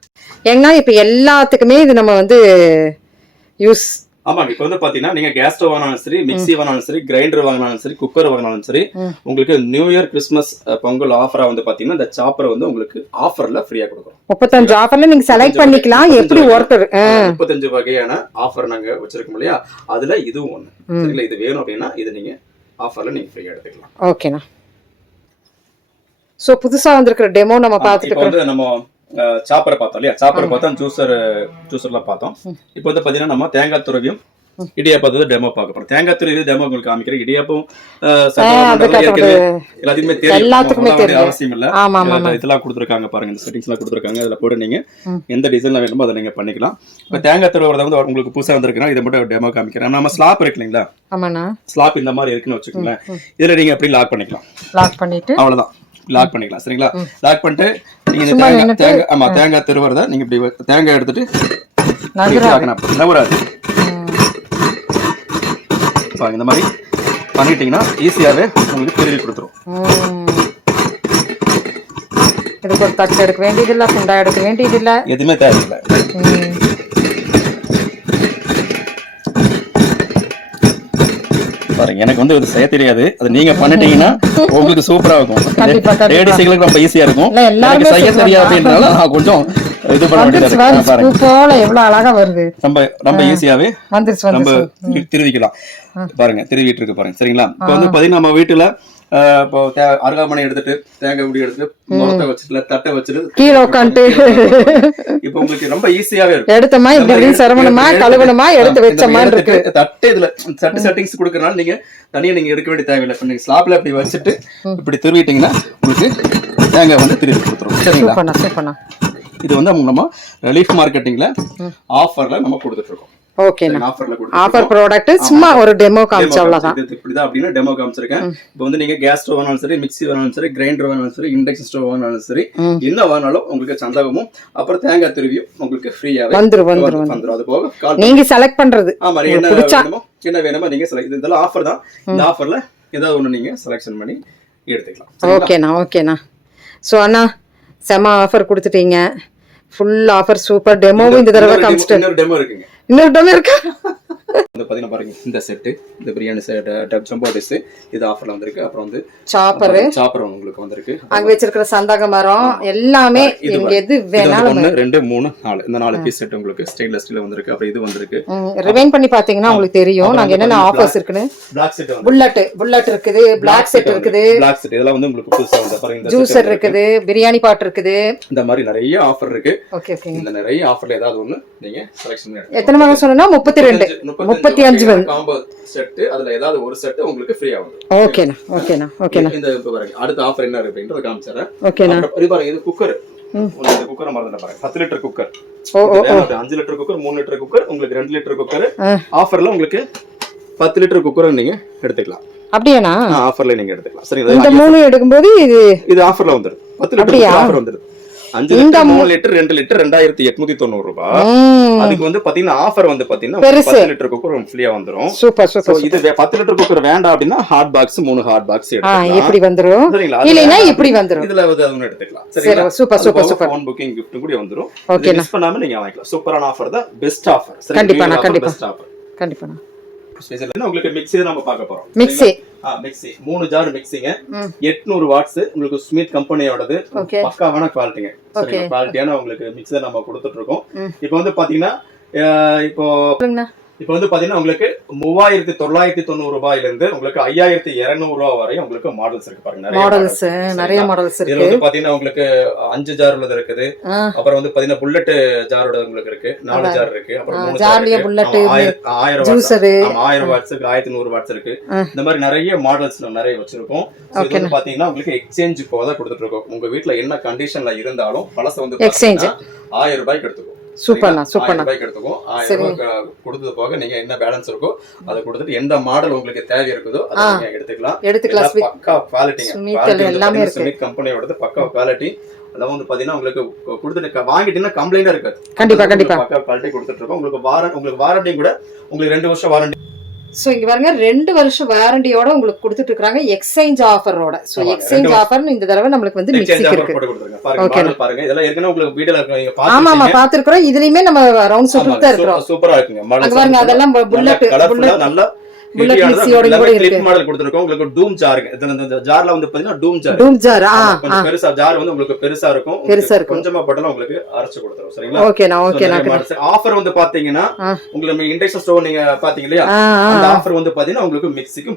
ஏன்னா இப்ப எல்லாத்துக்குமே இது நம்ம வந்து யூஸ் ஆமாங்க. இப்ப வந்து பாத்தீங்கன்னா நீங்க கேஸ் ஸ்டவ் வாங்கினாலும் சரி, மிக்ஸி வாங்கினாலும் சரி, கிரைண்டர் வாங்கினாலும் சரி, குக்கர் வாங்கினாலும் சரி, உங்களுக்கு நியூ இயர் கிறிஸ்துமஸ் பொங்கல் ஆஃபரா வந்து பாத்தீங்கன்னா இந்த சாப்பரை வந்து உங்களுக்கு ஆஃபர்ல ஃப்ரீயா கொடுக்குறோம். 35 ஆஃபர்ல நீங்க செலக்ட் பண்ணிக்கலாம். எப்படி ஒர்த்தர் 35 வகையான ஆஃபர் நாங்க வச்சிருக்கோம் இல்லையா? அதுல இதுவும் ஒண்ணு சரிங்களா? இது வேணும் அப்படின்னா இது நீங்க ஆஃபர்ல நீங்க ஃப்ரீயா எடுத்துக்கலாம். ஓகேண்ணா. சோ புதுசா வந்திருக்கிற டெமோ நம்ம பார்த்துட்டு வந்து நம்ம சாப்பரை பார்த்தோம் இல்லையா? சாப்பரை பார்த்தோம், ஜூசர்ல பார்த்தோம். இப்போ வந்து பாத்தீங்கன்னா நம்ம தேங்காய் துருவியும் இடியாப்பத்தை டெமோ பார்க்க போறோம். தேங்காய் துருவி டெமோ உங்களுக்கு காமிக்கிறேன். இடியாப்பம் எல்லாத்துக்குமே தெரியும், அவசியம் இல்ல. இதெல்லாம் கொடுத்துருக்காங்க பாருங்க, இந்த செட்டிங்ஸ் எல்லாம் கொடுத்துருக்காங்க. அதுல போட்டு நீங்க எந்த டிசைன்ல வேணுமோ அதை நீங்க பண்ணிக்கலாம். இப்ப தேங்காய் துருவறத வந்து உங்களுக்கு புதுசா வந்திருக்குன்னா இதை மட்டும் டெமோ காமிக்கிறேன். நம்ம ஸ்லாப் இருக்கு இல்லைங்களா? ஸ்லாப் இந்த மாதிரி இருக்குன்னு வச்சுக்கோங்களேன். இதுல நீங்க எப்படி லாக் பண்ணிக்கலாம். லாக் பண்ணிட்டு அவ்வளவுதான், லாக் பண்ணிக்கலாம் சரிங்களா? லாக் பண்ணிட்டு நீங்க தேங்காய் திருவறத நீங்க இப்படி தேங்காய் எடுத்துட்டு நகராது இந்த மாதிரி பண்ணிட்டீங்கன்னா ஈஸியாவே உங்களுக்கு திருவி கொடுத்துரும். இதுக்கு ஒரு தட்டு எடுக்க வேண்டியது இல்ல, குண்டா எடுக்க வேண்டியது இல்ல, எதுவுமே தேவையில்லை. பாருங்க, எனக்கு வந்து இது செய்ய தெரியாது. அது நீங்க பண்ணிட்டீங்கன்னா உங்களுக்கு சூப்பரா இருக்கும். லேடிஸ்களுக்கு ரொம்ப ஈஸியா இருக்கும். எனக்கு செய்ய தெரியாது அப்படின்றதால நான் கொஞ்சம் இது பண்ண வேண்டியது. பாருங்க போல எவ்வளவு அழகா வருது. ரொம்ப ஈஸியாவே நம்ம திருவிக்கலாம். பாருங்க திருவிட்டு இருக்கு பாருங்க சரிங்களா? இப்ப வந்து பாத்தீங்கன்னா நம்ம வீட்டுல இப்போ அருகாமனை எடுத்துட்டு தேங்காய் குடி எடுத்துட்டு முறத்தை வச்சுட்டு தட்டை வச்சுட்டு கீழே உட்காந்துட்டு இப்ப உங்களுக்கு ரொம்ப ஈஸியாவே இருக்கும். எடுத்தமா இப்படி சரவணமா கழுவணுமா எடுத்து வச்சமா இருக்கு. தட்டு இதுல தட்டு செட்டிங்ஸ் கொடுக்கறனால நீங்க தனியா நீங்க எடுக்க வேண்டிய தேவையில்லை. இப்ப நீங்க ஸ்லாப்ல இப்படி வச்சுட்டு இப்படி திருவிட்டீங்கன்னா உங்களுக்கு தேங்காய் வந்து திருவி கொடுத்துரும் சரிங்களா? இது வந்து நம்ம ரிலீஃப் மார்க்கெட்டிங்ல ஆஃபர்ல நம்ம கொடுத்துட்டு இருக்கோம். ஓகேண்ணா. ஆஃபர் ப்ராடக்ட் சும்மா ஒரு டெமோ காமிச்சா அவ்வளவுதான். இப்படிதான் அப்படின்னா டெமோ காமிச்சிருக்கேன். இப்போ வந்து நீங்க கேஸ் ஸ்டவ் வாங்கினாலும் சரி, மிக்ஸி வாங்கினாலும் சரி, கிரைண்டர் வாங்கினாலும் சரி, இண்டக்ஷன் ஸ்டவ் வாங்கினாலும் சரி, என்ன வாங்கினாலும் உங்களுக்கு சந்தகமும் அப்புறம் தேங்காய் திருவியும் உங்களுக்கு ஃப்ரீயாவே வந்துரும். அது போக நீங்க செலக்ட் பண்றது ஆமா, என்ன வேணுமோ நீங்க செலக்ட். இதெல்லாம் ஆஃபர் தான். இந்த ஆஃபர்ல ஏதாவது ஒண்ணு நீங்க செலக்ஷன் பண்ணி எடுத்துக்கலாம். ஓகேண்ணா ஓகேண்ணா. சோ அண்ணா செம ஆஃபர் கொடுத்துட்டீங்க. Full offer super. டெமோவும் இந்த தடவை காமிச்சிட்டு இன்னொரு டெமோ இருக்குங்க. இன்னொரு டெமோ இருக்கு. வந்து பாத்தீங்கன்னா பாருங்க, இந்த செட், இந்த பிரியாணி செட், ஜம்போ டிஷ், இது ஆஃபர்ல வந்திருக்கு. அப்புறம் வந்து சாப்பர் உங்களுக்கு வந்திருக்கு. அங்க வச்சிருக்கிற சந்தக மரம் எல்லாமே இங்க எது வேணாலும் 1 2 3 4 இந்த 4 பீஸ் செட் உங்களுக்கு ஸ்டெயின்லெஸ் ஸ்டீல்ல வந்திருக்கு. அப்புறம் இது வந்திருக்கு. ரிவைண்ட் பண்ணி பாத்தீங்கன்னா உங்களுக்கு தெரியும் நாங்க என்னென்ன ஆஃபர்ஸ் இருக்குன்னு. பிளாக் செட் புல்லட் இருக்குது, பிளாக் செட் இருக்குது. பிளாக் செட் இதெல்லாம் வந்து உங்களுக்கு புதுசா வந்து பாருங்க. இந்த ஜூசர் இருக்குது, பிரியாணி பாட் இருக்குது. இந்த மாதிரி நிறைய ஆஃபர் இருக்கு. Okay okay. இந்த நிறைய ஆஃபர்ல ஏதாவது ஒன்னு நீங்க செலக்ஷன் பண்ணி எத்தனை வாங்க சொன்னா 35 வந்து காம்போ செட். அதுல ஏதாவது ஒரு செட் உங்களுக்கு ஃப்ரீயா வரும். ஓகேண்ணா ஓகேண்ணா ஓகேண்ணா. இந்த பாருங்க அடுத்த ஆஃபர் என்ன இருக்கு அப்படிங்கறத காமிச்சறேன். ஓகேண்ணா. இது பாருங்க, இது குக்கர். இந்த குக்கரை மறந்துட்டேன் பாருங்க. 10 litre cooker. 5 litre cooker, 3 litre cooker, உங்களுக்கு 2 லிட்டர் குக்கர் ஆஃபர்ல உங்களுக்கு 10 லிட்டர் குக்கர் நீங்க எடுத்துக்கலாம். அப்படியாண்ணா? ஆஃபர்ல நீங்க எடுத்துக்கலாம். சரி, இந்த 3 எடுக்கும்போது இது ஆஃபர் வந்துரும். 10 லிட்டர் ஆஃபர் வந்துரும். 5 லிட்டர், 3 லிட்டர், 2 லிட்டர் 2890 ரூபாய். அதுக்கு வந்து பாத்தீங்கன்னா ஆஃபர் வந்து பாத்தீங்கன்னா 10 லிட்டர் குக்கர் ஃப்ரீயா வந்துரும். Super super. இது 10 லிட்டர் குக்கர் வேண்டாம் அப்படின்னா ஹாட் பாக்ஸ் 3 ஹாட் பாக்ஸ் எடுத்துக்கலாம். இப்படி வந்துரும். இல்லனா இப்படி வந்துரும். இதுல வந்து அதுன்னு எடுத்துக்கலாம். சரிங்களா? Super super super. Phone booking gift கூட வந்துரும். இது மிஸ் பண்ணாம நீங்க வாங்கிக்கலாம். சூப்பரான ஆஃபர் தான். Best offer. கண்டிப்பா பெஸ்ட் ஆஃபர். கண்டிப்பா. ஸ்பெஷல் உங்களுக்கு மிக்ஸி நம்ம பார்க்க போறோம். மிக்ஸி 3 ஜார் மிக்ஸிங்க, 800 வாட்ஸ். உங்களுக்கு ஸ்மித் கம்பெனியோடது. பக்காவான குவாலிட்டிங்க. சரிங்க, குவாலிட்டியான உங்களுக்கு மிக்ஸர் நம்ம கொடுத்துட்டு இருக்கோம். இப்போ வந்து பாத்தீங்கன்னா இப்போ வந்து பாத்தீங்கன்னா உங்களுக்கு 3990 ரூபாயில இருந்து உங்களுக்கு 5200 ரூபாய் வரை உங்களுக்கு மாடல்ஸ் இருக்கு பாருங்க. நிறைய மாடல்ஸ் இருக்கு. இதுல வந்து பாத்தீங்கன்னா உங்களுக்கு 5 ஜார் உள்ளது இருக்குது. அப்புறம் வந்து பாத்தீங்கன்னா புல்லட் ஜாரோட உங்களுக்கு இருக்கு. 4 ஜார் இருக்கு. அப்புறம் 3 ஜார்லயே புல்லட் 1000 ஜூசர் 1000 வாட்ஸ்க்கு 1100 வாட்ஸ் இருக்கு. இந்த மாதிரி நிறைய மாடல்ஸ் நிறைய வச்சிருக்கோம். இது வந்து பாத்தீங்கன்னா உங்களுக்கு எக்ஸ்சேஞ்ச் போதா கொடுத்துட்டு இருக்கோம். உங்க வீட்ல என்ன கண்டிஷன்ல இருந்தாலும் பழச வந்து 1000 ரூபாய்க்கு எடுத்துக்கோ. சூப்பர்ண்ணா சூப்பர்ண்ணா. 1000 ரூபாய்க்கு எடுத்துக்கும். 1000 ரூபாய் கொடுத்தது போக நீங்க என்ன பேலன்ஸ் இருக்கோ அதை கொடுத்துட்டு எந்த மாடல் உங்களுக்கு தேவை இருக்குதோ அதை நீங்க எடுத்துக்கலாம். பக்கா குவாலிட்டிங்க, எல்லாமே ஸ்மித் கம்பெனியோட பக்கா குவாலிட்டி. அதாவது வந்து பாத்தீங்கன்னா உங்களுக்கு கொடுத்துட்டு வாங்கிட்டீங்கன்னா கம்ப்ளைண்டா இருக்காது. கண்டிப்பா பக்கா குவாலிட்டி கொடுத்துட்டு இருக்கோம். உங்களுக்கு வாரண்டி கூட உங்களுக்கு 2 வருஷம் வாரண்டி. ஸோ இங்க பாருங்க 2 வருஷம் வாரண்டியோட உங்களுக்கு கொடுத்துட்டு இருக்காங்க, எக்ஸ்சேஞ்ச் ஆஃபரோட. ஸோ எக்ஸ்சேஞ்ச் ஆஃபர் இந்த தடவை நம்மளுக்கு வந்து மிக்ஸிக்கு இருக்கு. பாருங்க இதெல்லாம் ஏற்கனவே உங்களுக்கு வீடியோல இருக்கு. ஆமா பாத்துக்கிறோம். இதுலயுமே நம்ம ரவுண்ட் சுட்டு தான் இருக்கிறோம். சூப்பரா இருக்குங்க. பாருங்க அதெல்லாம் புல்லட் நல்லா புல்லட் மிக்ஸியோட கூட இருக்கு. கிளிப் மாடல் கொடுத்திருக்கோம். உங்களுக்கு டூம் ஜார், இந்த ஜார்ல வந்து பாத்தீங்கன்னா டூம் ஜார் கொஞ்சம் பெருசா, ஜார் வந்து உங்களுக்கு பெருசா இருக்கும். கொஞ்சமா போட்டாலும் உங்களுக்கு அரைச்சு கொடுத்துரும். சரிங்களா? ஓகேனா. ஆஃபர் வந்து பாத்தீங்கன்னா உங்களுக்கு இண்டக்ஷன் ஸ்டவ் நீங்க பாத்தீங்க இல்லையா, அந்த ஆஃபர் வந்து பாத்தீங்கன்னா உங்களுக்கு மிக்ஸிக்கு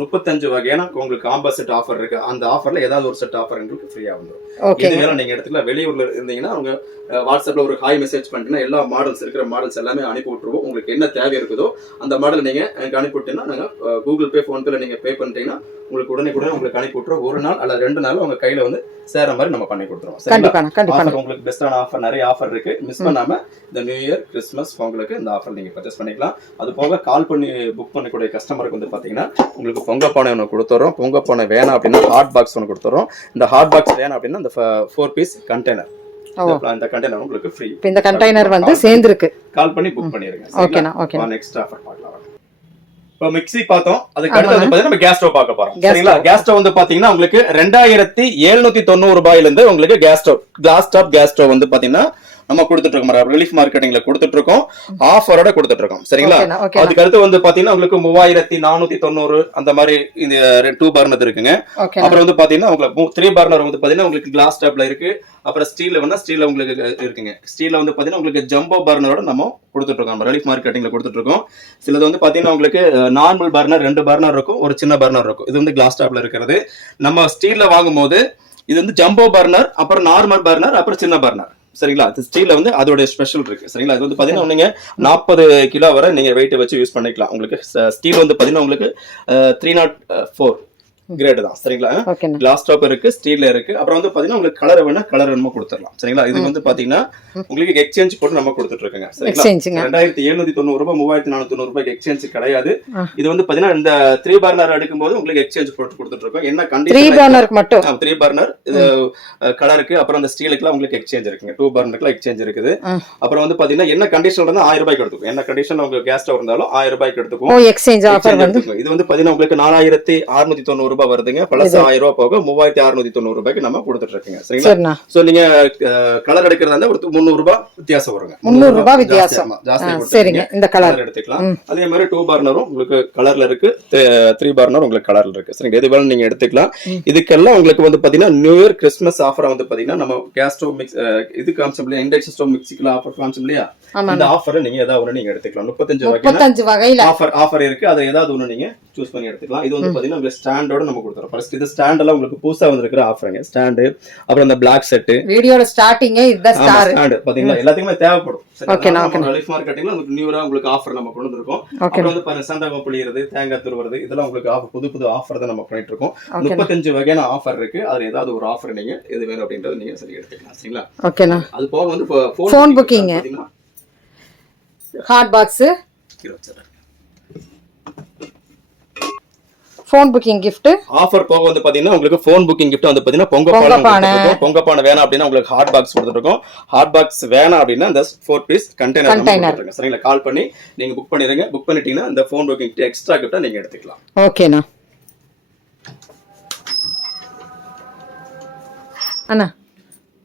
35 வகையான உங்களுக்கு காம்போ செட் ஆஃபர் இருக்கு. அந்த ஆஃபர்ல ஏதாவது ஒரு செட் ஆஃபர் உங்களுக்கு ஃப்ரீயா வந்துரும். இதுவேல நீங்க எடுத்துக்கலாம். வெளியூர்ல இருந்தீங்கன்னா அவங்க வாட்ஸ்அப்ல ஒரு ஹாய் மெசேஜ் பண்ணிட்டீங்கன்னா எல்லா மாடல்ஸ் இருக்கிற மாடல்ஸ் எல்லாமே அனுப்பி விட்டுருவோம். உங்களுக்கு என்ன தேவை இருக்குதோ அந்த மாடல் நீங்க எனக்கு அனுப்பிவிட்டீங்கன்னா நாங்க கூகுள் பே, போன் பேல நீங்க பே பண்ணிட்டீங்கன்னா உங்களுக்கு உடனே உங்களுக்கு அனுப்பி விட்டுருவோம். ஒரு நாள் அல்ல 2 நாள் உங்க கையில வந்து சேர மாதிரி நம்ம பண்ணி கொடுத்துருவோம். உங்களுக்கு பெஸ்டான ஆஃபர், நிறைய ஆஃபர் இருக்கு. மிஸ் பண்ணாம இந்த நியூ இயர், கிறிஸ்மஸ், பொங்கலுக்கு இந்த ஆஃபர் நீங்க பர்ச்சேஸ் பண்ணிக்கலாம். அது போக கால் பண்ணி புக் பண்ணக்கூடிய கஸ்டமருக்கு வந்து பாத்தீங்கன்னா உங்களுக்கு பொங்க பானை ஒன்று கொடுத்துறோம். பொங்க பானை வேணாம் அப்படின்னா ஹாட் பாக்ஸ் ஒன்று கொடுத்துறோம். இந்த ஹாட் பாக்ஸ் வேணாம் அப்படின்னா இந்த 4 பீஸ் கண்டெய்னர், இந்த கண்டெய்னர் உங்களுக்கு ஃப்ரீ. இந்த கண்டெய்னர் வந்து சேர்ந்திருக்கு. கால் பண்ணி புக் பண்ணிருங்க. ஓகேனா. நெக்ஸ்ட் ஆஃபர் பார்க்கலாம். இப்போ மிக்ஸி பார்த்தோம். அதுக்கு அடுத்து வந்து பாத்தீங்கன்னா நம்ம கேஸ் ஸ்டவ் பார்க்க போறோம். சரிங்களா? கேஸ் ஸ்டவ் வந்து பாத்தீங்கன்னா உங்களுக்கு 2790 ரூபாயில இருந்து உங்களுக்கு கிளாஸ் டாப் கேஸ் ஸ்டவ் வந்து பாத்தீங்கன்னா நம்ம கொடுத்துட்டு இருக்கோம். ரிலீஃப் மார்க்கெட்டிங்ல கொடுத்துட்டு இருக்கோம். ஆஃபரோட கொடுத்துட்டு இருக்கோம். சரிங்களா? அதுக்கு அடுத்து வந்து பாத்தீங்கன்னா உங்களுக்கு 3490 அந்த மாதிரி இந்த 2 பர்னர் இருக்குங்க. அப்புறம் வந்து பாத்தீங்கன்னா உங்களுக்கு 3 பர்னர் வந்து பாத்தீங்கன்னா உங்களுக்கு கிளாஸ் டாப்ல இருக்கு. அப்புறம் ஸ்டீல்ல உங்களுக்கு இருக்குங்க. ஸ்டீல்ல வந்து பாத்தீங்கன்னா உங்களுக்கு ஜம்போ பர்னரோட நம்ம கொடுத்துட்டு இருக்கோம். நம்ம ரிலீஃப் மார்க்கெட்டிங்ல கொடுத்துட்டு இருக்கோம். சிலது வந்து பாத்தீங்கன்னா உங்களுக்கு நார்மல் பர்னர் 2 பர்னர் இருக்கும், ஒரு சின்ன பர்னர் இருக்கும். இது வந்து கிளாஸ் டாப்ல இருக்கிறது. நம்ம ஸ்டீல்ல வாங்கும்போது இது வந்து ஜம்போ பர்னர், அப்புறம் நார்மல் பர்னர், அப்புறம் சின்ன பர்னர். சரிங்களா? ஸ்டீல்ல வந்து அதோட ஸ்பெஷல் இருக்கு. சரிங்களா? இது வந்து பாத்தீங்கன்னா நீங்க 40 கிலோ வரை நீங்க வெயிட் வச்சு யூஸ் பண்ணிக்கலாம். உங்களுக்கு ஸ்டீல் வந்து பாத்தீங்கன்னா உங்களுக்கு 304 கிரேட் தான். சரிங்களா? கிளாஸ் டாப் இருக்கு, ஸ்டீல்ல இருக்கு. அப்புறம் வந்து பாத்தீங்கன்னா உங்களுக்கு கலர் வேணா கலர் நம்ம கொடுத்துடலாம். சரிங்களா? இது வந்து பாத்தீங்கன்னா உங்களுக்கு எக்ஸ்சேஞ்ச் போட்டு நம்ம கொடுத்துட்டு இருக்கோங்க. சரிங்களா? 2790 ரூபாய் 3490 ரூபாய்க்கு எக்ஸ்சேஞ்ச் கிடையாது. இது வந்து பாத்தீங்கன்னா இந்த 3 பர்னர் எடுக்கும்போது உங்களுக்கு எக்ஸ்சேஞ்ச் போட்டு கொடுத்துட்டு இருக்கோம். என்ன கண்டிஷன் 3 பர்னருக்கு மட்டும் 3 பர்னர் இது கலருக்கு, அப்புறம் அந்த ஸ்டீலுக்குலாம் உங்களுக்கு எக்ஸ்சேஞ்ச் இருக்குங்க. 2 பர்னருக்குலாம் எக்ஸ்சேஞ்ச் இருக்குது. அப்புறம் வந்து பாத்தீங்கன்னா என்ன கண்டிஷன்ல இருந்தா 1000 ரூபாய்க்கு எடுத்துக்கும். என்ன கண்டிஷன்ல உங்களுக்கு கேஸ் ஸ்டவ் இருந்தாலும் 1000 ரூபாய்க்கு எடுத்துக்கும். எக்ஸ்சேஞ்ச் ஆஃபர் வந்து இது வந்து பாத்தீங்கன்னா உங்களுக்கு 4690 ரூபாய் வருதுங்க. பிளஸ் 1000 ரூபாய் போக 3690 ரூபாய்க்கு நம்ம கொடுத்துட்டு இருக்கோங்க. சரிங்களா? சோ நீங்க கலர் எடுக்கிறதா இருந்தா ஒரு 300 ரூபாய் வித்தியாசம் வருங்க. 300 ரூபாய் வித்தியாசம். சரிங்க. இந்த கலர் எடுத்துக்கலாம். அதே மாதிரி 2 பர்னரும் உங்களுக்கு கலர்ல இருக்கு, 3 பர்னர் உங்களுக்கு கலர்ல இருக்கு. சரிங்க. எது வேணும் நீங்க எடுத்துக்கலாம். இதுக்கெல்லாம் உங்களுக்கு வந்து பாத்தீங்கன்னா நியூ இயர், கிறிஸ்மஸ் ஆஃபர் வந்து பாத்தீங்கன்னா நம்ம கேஸ் ஸ்டவ் மிக்ஸ் இது கான்செப்ட்ல இண்டக்ஷன் ஸ்டவ் மிக்ஸிக்குள்ள ஆஃபர் கான்செப்ட் இல்லையா, இந்த ஆஃபர் நீங்க ஏதாவது ஒண்ணு நீங்க எடுத்துக்கலாம். 35 வகையில ஆஃபர் இருக்கு. அதை ஏதாவது ஒண்ணு நீங்க சூஸ் பண்ணி எடுத்துக்கலாம். இது வந்து பாத்தீங்கன்னா உங்களுக்கு ஸ்டாண்டோட நம்ம கொடுத்துறோம். ஃபர்ஸ்ட் இது ஸ்டாண்ட் எல்லாம் உங்களுக்கு புதுசா வந்திருக்கிற ஆஃபருங்க. ஸ்டாண்ட், அப்புறம் இந்த பிளாக் செட் வீடியோல ஸ்டார்டிங் இதுதான் ஸ்டாண்ட் பாத்தீங்களா, எல்லாத்துக்குமே தேவைப்படும். ஓகேனா? ரிலீஃப் மார்க்கெட்டிங்ல உங்களுக்கு நியூரா உங்களுக்கு ஆஃபர் நம்ம கொண்டு வந்திருக்கோம். அப்புறம் வந்து பாருங்க சண்டை புளியறது, தேங்காய் துருவுறது, இதெல்லாம் உங்களுக்கு ஆஃபர், புது ஆஃபர் தான் நம்ம பண்ணிட்டு இருக்கோம். 35 வகையான ஆஃபர் இருக்கு. அதுல ஏதாவது ஒரு ஆஃபர் நீங்க எது வேணும் அப்படின்றது நீங்க சரி எடுத்துக்கலாம். சரிங்களா? ஓகேனா? அது போக வந்து phone booking, hot box, phone booking gift offer போக வந்து பாத்தீங்கன்னா உங்களுக்கு ஃபோன் புக்கிங் gift வந்து பாத்தீங்கன்னா பொங்க பானை வேணாம் அப்படின்னா உங்களுக்கு ஹாட் பாக்ஸ் கொடுத்துருக்கோம். ஹாட் பாக்ஸ் வேணாம் அப்படின்னா இந்த 4 பீஸ் கண்டெய்னர். சரிங்களா? கால் பண்ணி நீங்க புக் பண்ணிடுங்க. புக் பண்ணிட்டீங்கன்னா இந்த ஃபோன் புக்கிங் எக்ஸ்ட்ரா கிஃப்டா நீங்க எடுத்துக்கலாம். ஓகேனா அண்ணா?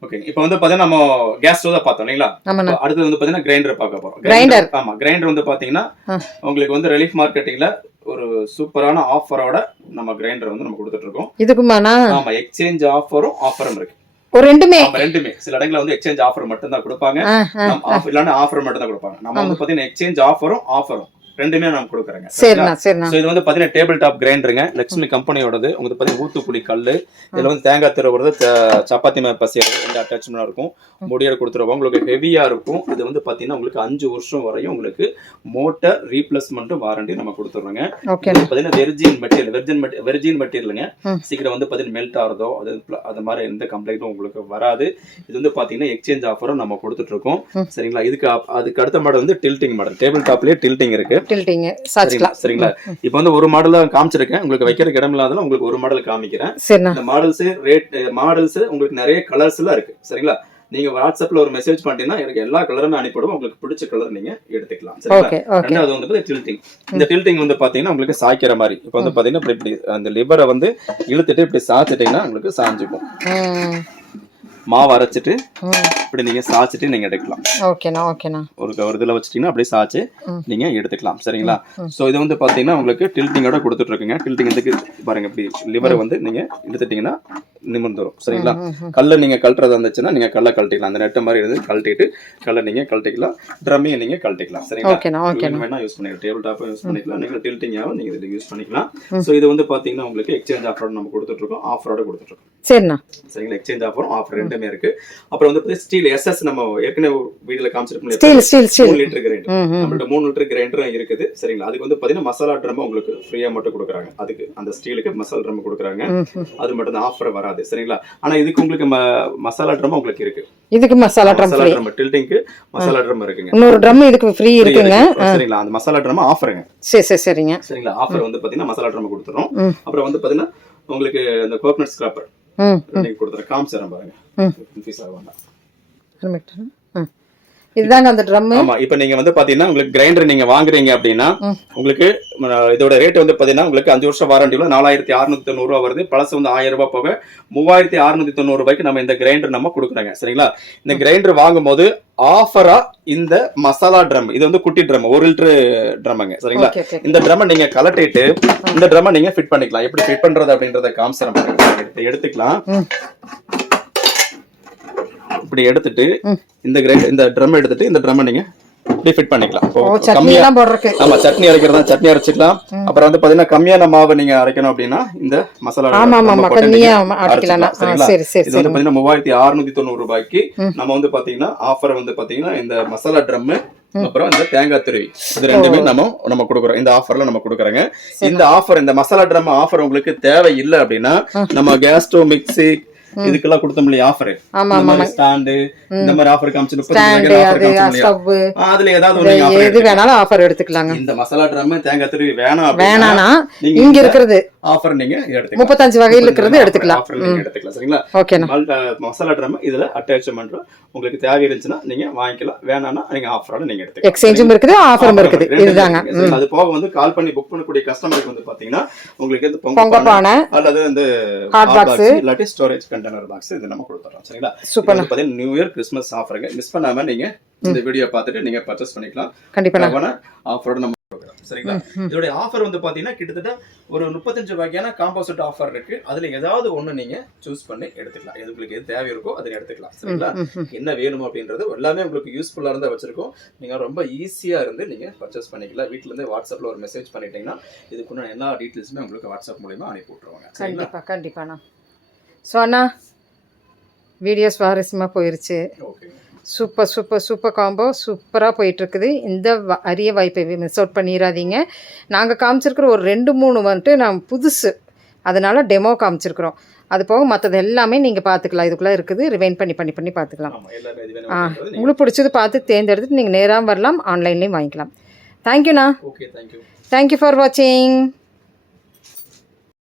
ஓகே. இப்போ வந்து பாத்தீங்கன்னா நம்ம கேஸ் ஸ்டவ் தான் பார்த்தோம் இல்லைங்களா? அடுத்து வந்து பாத்தீங்கன்னா கிரைண்டர் பார்க்க போறோம். கிரைண்டர், ஆமா கிரைண்டர் வந்து பாத்தீங்கன்னா உங்களுக்கு வந்து ரிலீஃப் மார்க்கெட்டிங்ல ஒரு சூப்பரான ஆஃபரோட நம்ம கிரைண்டர் வந்து நம்ம கொடுத்துட்டு இருக்கோம். இதுக்குமானா? ஆமா, எக்ஸ்சேஞ்ச் ஆஃபரும் இருக்கு. ஒரு ரெண்டுமே சில இடங்கள்ல வந்து எக்ஸ்சேஞ்ச் ஆஃபர் மட்டும் தான் கொடுப்பாங்க. நம்ம இல்லனா ஆஃபர் மட்டும் தான் கொடுப்பாங்க. நம்ம வந்து பாத்தீங்கன்னா எக்ஸ்சேஞ்ச் ஆஃபரும் ரெண்டுமே நான் கொடுக்குறேங்க. சரிண்ணா சரிண்ணா. ஸோ இது வந்து பாத்தீங்கன்னா டேபிள் டாப் கிரைண்டருங்க, லட்சுமி கம்பெனியோடது. உங்களுக்கு பாத்தீங்கன்னா ஊத்துக்குழி கல்லு, இதுல வந்து தேங்காய் திருவுறது, சப்பாத்தி மேல பசியறது, இந்த அட்டாச்மெண்ட் இருக்கும். முடியோட கொடுத்துருவோம். உங்களுக்கு ஹெவியா இருக்கும். இது வந்து பாத்தீங்கன்னா உங்களுக்கு 5 வருஷம் வரையும் உங்களுக்கு மோட்டார் ரீப்ளேஸ்மெண்ட் வாரண்டி நம்ம கொடுத்துறோங்க. பாத்தீங்கன்னா வெர்ஜின் மெட்டீரியலுங்க. சீக்கிரம் வந்து பாத்தீங்கன்னா மெல்ட் ஆறதோ அது மாதிரி எந்த கம்ப்ளைண்ட்டும் உங்களுக்கு வராது. இது வந்து பாத்தீங்கன்னா எக்ஸ்சேஞ்ச் ஆஃபரும் நம்ம கொடுத்துட்டு இருக்கோம். சரிங்களா? அதுக்கு அடுத்த மாடல் வந்து டில்டிங் மாடல். டேபிள் டாப்லயே டில்டிங் இருக்கு. சரிங்களா? இப்போ வந்து ஒரு மாடல் தான் காமிச்சிருக்கேன். உங்களுக்கு வைக்கிறதுக்கு இடம் இல்லாதனால உங்களுக்கு ஒரு மாடல் காமிக்கிறேன். இந்த மாடல்ஸ் உங்களுக்கு நிறைய கலர்ஸ்ல இருக்கு. சரிங்களா? நீங்க வாட்ஸ்அப்ல ஒரு மெசேஜ் பண்ணிட்டீங்கன்னா எனக்கு எல்லா கலருமே அனுப்பிடுவோம். உங்களுக்கு பிடிச்ச கலர் நீங்க எடுத்துக்கலாம். சரிங்களா? ரெண்டாவது வந்து டில்டிங். இந்த டில்டிங் வந்து பாத்தீங்கன்னா உங்களுக்கு சாய்க்கிற மாதிரி. இப்போ வந்து பாத்தீங்கன்னா இப்படி அந்த லிவரை வந்து இழுத்துட்டு இப்படி சாய்ச்சிட்டீங்கன்னா உங்களுக்கு சாஞ்சுக்கும். மாவு அரைச்சிட்டு இப்படி நீங்க சாய்ச்சிட்டு நீங்க எடுக்கலாம். ஒரு இதுல வச்சிட்டீங்கன்னா அப்படியே சாய்ச்சி நீங்க எடுத்துக்கலாம். சரிங்களா? சோ இது வந்து பாத்தீங்கன்னா உங்களுக்கு டில்டிங்கோட கொடுத்துட்டு இருக்குங்க. டில்டிங் இதுக்கு பாருங்க, இப்படி லிவரை வந்து நீங்க இழுத்துட்டீங்கன்னா நிமிர்ந்துரும். சரிங்களா? கல்ல நீங்க கழட்டுறதா இருந்துச்சுன்னா நீங்க கல்ல கழட்டிக்கலாம். அந்த நெட்டை மாதிரி இருந்து கழட்டிட்டு கல்ல நீங்க கழட்டிக்கலாம். ட்ரம்மையும் நீங்க கழட்டிக்கலாம். சரிங்களா? வேணா யூஸ் பண்ணிக்கலாம். டேபிள் டாப்பும் யூஸ் பண்ணிக்கலாம். நீங்க டில்டிங்காவும் நீங்க இதுல யூஸ் பண்ணிக்கலாம். சோ இது வந்து பாத்தீங்கன்னா உங்களுக்கு எக்ஸ்சேஞ்ச் ஆஃபரோட நம்ம கொடுத்துட்டு இருக்கோம். ஆஃபரோட கொடுத்துட்டு இருக்கோம். சரிங்களா? எக்ஸ்சேஞ்ச் ஆஃபரும் ஆஃபர் ரெண்டுமே இருக்கு. அப்புறம் வந்து ஸ்டீல் எஸ்எஸ் நம்ம ஏற்கனவே வீடியோல காமிச்சிருக்கோம். 3 லிட்டர் கிரைண்டர் நம்மள்ட்ட 3 லிட்டர் கிரைண்டரும் இருக்குது. சரிங்களா? அதுக்கு வந்து பாத்தீங்கன்னா மசாலா ட்ரம் உங்களுக்கு ஃப்ரீயா மட்டும் கொடுக்குறாங்க. அதுக்கு அந்த ஸ்டீலுக்கு மசாலா ட்ரம் கொடுக்குறாங்க. அது மட்டும் தான் ஆஃபர் வராது. சரிங்களா? ஆனா இதுக்கு உங்களுக்கு மசாலா ட்ரம் உங்களுக்கு இருக்கு. இதுக்கு மசாலா ட்ரம் டில்டிங்க்கு மசாலா ட்ரம் இருக்குங்க. இன்னொரு ட்ரம் இதுக்கு ஃப்ரீ இருக்குங்க. சரிங்களா? அந்த மசாலா ட்ரம் ஆஃபருங்க. சரிங்க. சரிங்களா? ஆஃபர் வந்து பாத்தீங்கன்னா மசாலா ட்ரம் கொடுத்துறோம். அப்புறம் வந்து பாத்தீங்கன்னா உங்களுக்கு அந்த கோகனட் ஸ்கிராப்பர் நீங்க கொடுத்துறேன். காமிச்சறேன் பாருங்க. கன்ஃபியூஸ் ஆக வேண்டாம். இதுதாங்க அந்த ட்ரம். ஆமா, இப்போ நீங்க வந்து பாத்தீங்கன்னா உங்களுக்கு கிரைண்டர் நீங்க வாங்குறீங்க அப்படின்னா உங்களுக்கு இதோட ரேட் வந்து பாத்தீங்கன்னா உங்களுக்கு 5 வருஷம் வாரண்டில 4690 ரூபாய் வருது. பழசு வந்து 1000 ரூபாய் போக 3690 ரூபாய்க்கு நம்ம இந்த கிரைண்டர் நம்ம கொடுக்குறாங்க. சரிங்களா? இந்த கிரைண்டர் வாங்கும்போது ஆஃபரா இந்த மசாலா ட்ரம், இது வந்து குட்டி ட்ரம், 1 லிட்டர் ட்ரம்ங்க. சரிங்களா? இந்த ட்ரம் நீங்க கலட்டிட்டு இந்த ட்ரம் நீங்க ஃபிட் பண்ணிக்கலாம். எப்படி ஃபிட் பண்றது அப்படின்றத காமிச்சறேன். எடுத்துக்கலாம். இப்படி எடுத்துட்டு இந்த ட்ரம் எடுத்துட்டு இந்த ட்ரம் நீங்க இப்படி ஃபிட் பண்ணிக்கலாம். ஆமா, சட்னி அரைக்கிறதா சட்னி அரைச்சிக்கலாம். அப்புறம் வந்து பாத்தீங்கன்னா கம்மியான மாவு நீங்க அரைக்கணும் அப்படின்னா இந்த மசாலா அரைக்கலாம். இது வந்து பாத்தீங்கன்னா 3690 ரூபாய்க்கு நம்ம வந்து பாத்தீங்கன்னா ஆஃபர் வந்து பாத்தீங்கன்னா இந்த மசாலா ட்ரம் அப்புறம் இந்த தேங்காய் துருவி இது ரெண்டுமே நம்ம கொடுக்குறோம். இந்த ஆஃபர்ல நம்ம கொடுக்குறோங்க. இந்த ஆஃபர் இந்த மசாலா ட்ரம் ஆஃபர் உங்களுக்கு தேவை இல்லை அப்படின்னா நம்ம கேஸ் ஸ்டவ், மிக்ஸி இதுக்கெல்லாம் கொடுத்தோம் இல்லையா ஆஃபர், இந்த மாதிரி ஸ்டாண்டு இந்த மாதிரி ஆஃபர் காமிச்சு 30 அதுல ஏதாவது எது வேணாலும் ஆஃபர் எடுத்துக்கலாங்க. இந்த மசாலா ட்ரம் தேங்காய் துருவி வேணாம்னா இங்க இருக்கிறது ஆஃபர் நீங்க எடுத்துக்கலாம். 35 வகையில இருக்கிறது எடுத்துக்கலாம். ஆஃபர் நீங்க எடுத்துக்கலாம். சரிங்களா? ஓகேனா? மசாலா ட்ரம் இதுல அட்டாச்மெண்ட் உங்களுக்கு தேவை இருந்துச்சுன்னா நீங்க வாங்கிக்கலாம். வேணாம்னா நீங்க ஆஃபரோட நீங்க எடுத்துக்கலாம். எக்ஸ்சேஞ்சும் இருக்குது, ஆஃபரும் இருக்குது. இதுதாங்க. அது போக வந்து கால் பண்ணி புக் பண்ணக்கூடிய கஸ்டமருக்கு வந்து பாத்தீங்கன்னா உங்களுக்கு இந்த பொங்க பானை அல்லது இந்த ஹாட் பாக்ஸ் இல்லாட்டி ஸ்டோரேஜ் கண்டெய்னர் பாக்ஸ் இது நம்ம கொடுத்துறோம். சரிங்களா? சூப்பர். பாத்தீங்கன்னா நியூ இயர் கிறிஸ்மஸ் ஆஃபருங்க. மிஸ் பண்ணாம நீங்க இந்த வீடியோ பார்த்துட்டு நீங்க பர்ச்சேஸ் பண்ணிக்கலாம். கண்டிப்பா ஆஃபரோட நம்ம கொடுக்குறோம். சரிங்களா? இதோட ஆஃபர் வந்து பாத்தீங்கன்னா கிட்டத்தட்ட ஒரு 35 வகையான காம்போசிட் ஆஃபர் இருக்கு. அதுல ஏதாவது ஒண்ணு நீங்க சூஸ் பண்ணி எடுத்துக்கலாம். உங்களுக்கு எது தேவை இருக்கோ அதை எடுத்துக்கலாம். சரிங்களா? என்ன வேணுமோ அப்படின்றது எல்லாமே உங்களுக்கு யூஸ்ஃபுல்லா இருந்தா வச்சிருக்கோம். நீங்க ரொம்ப ஈஸியா இருந்து நீங்க பர்ச்சேஸ் பண்ணிக்கலாம். வீட்ல இருந்து வாட்ஸ்அப்ல ஒரு மெசேஜ் பண்ணிட்டீங்கன்னா இதுக்குள்ள எல்லா டீடைல்ஸுமே உங்களுக்கு வாட்ஸ்அப் மூலமா அனுப்பி விட்டுருவாங்க. கண்டிப்பா. ஸோ அண்ணா வீடியோ சுவாரஸ்யமாக போயிருச்சு. சூப்பர் காம்போ சூப்பராக போயிட்டுருக்குது. இந்த அரிய வாய்ப்பை மிஸ் அவுட் பண்ணிடாதீங்க. நாங்கள் காமிச்சிருக்கிற ஒரு 2-3 வந்துட்டு நான் புதுசு, அதனால் டெமோ காமிச்சிருக்கிறோம். அது போக மற்றது எல்லாமே நீங்கள் பார்த்துக்கலாம். இதுக்குள்ளே இருக்குது, ரிவைன் பண்ணி பார்த்துக்கலாம். உங்களுக்கு பிடிச்சது பார்த்து தேர்ந்தெடுத்துட்டு நீங்கள் நேராக வரலாம், ஆன்லைன்லேயும் வாங்கிக்கலாம். தேங்க்யூண்ணா. தேங்க்யூ ஃபார் வாட்சிங்.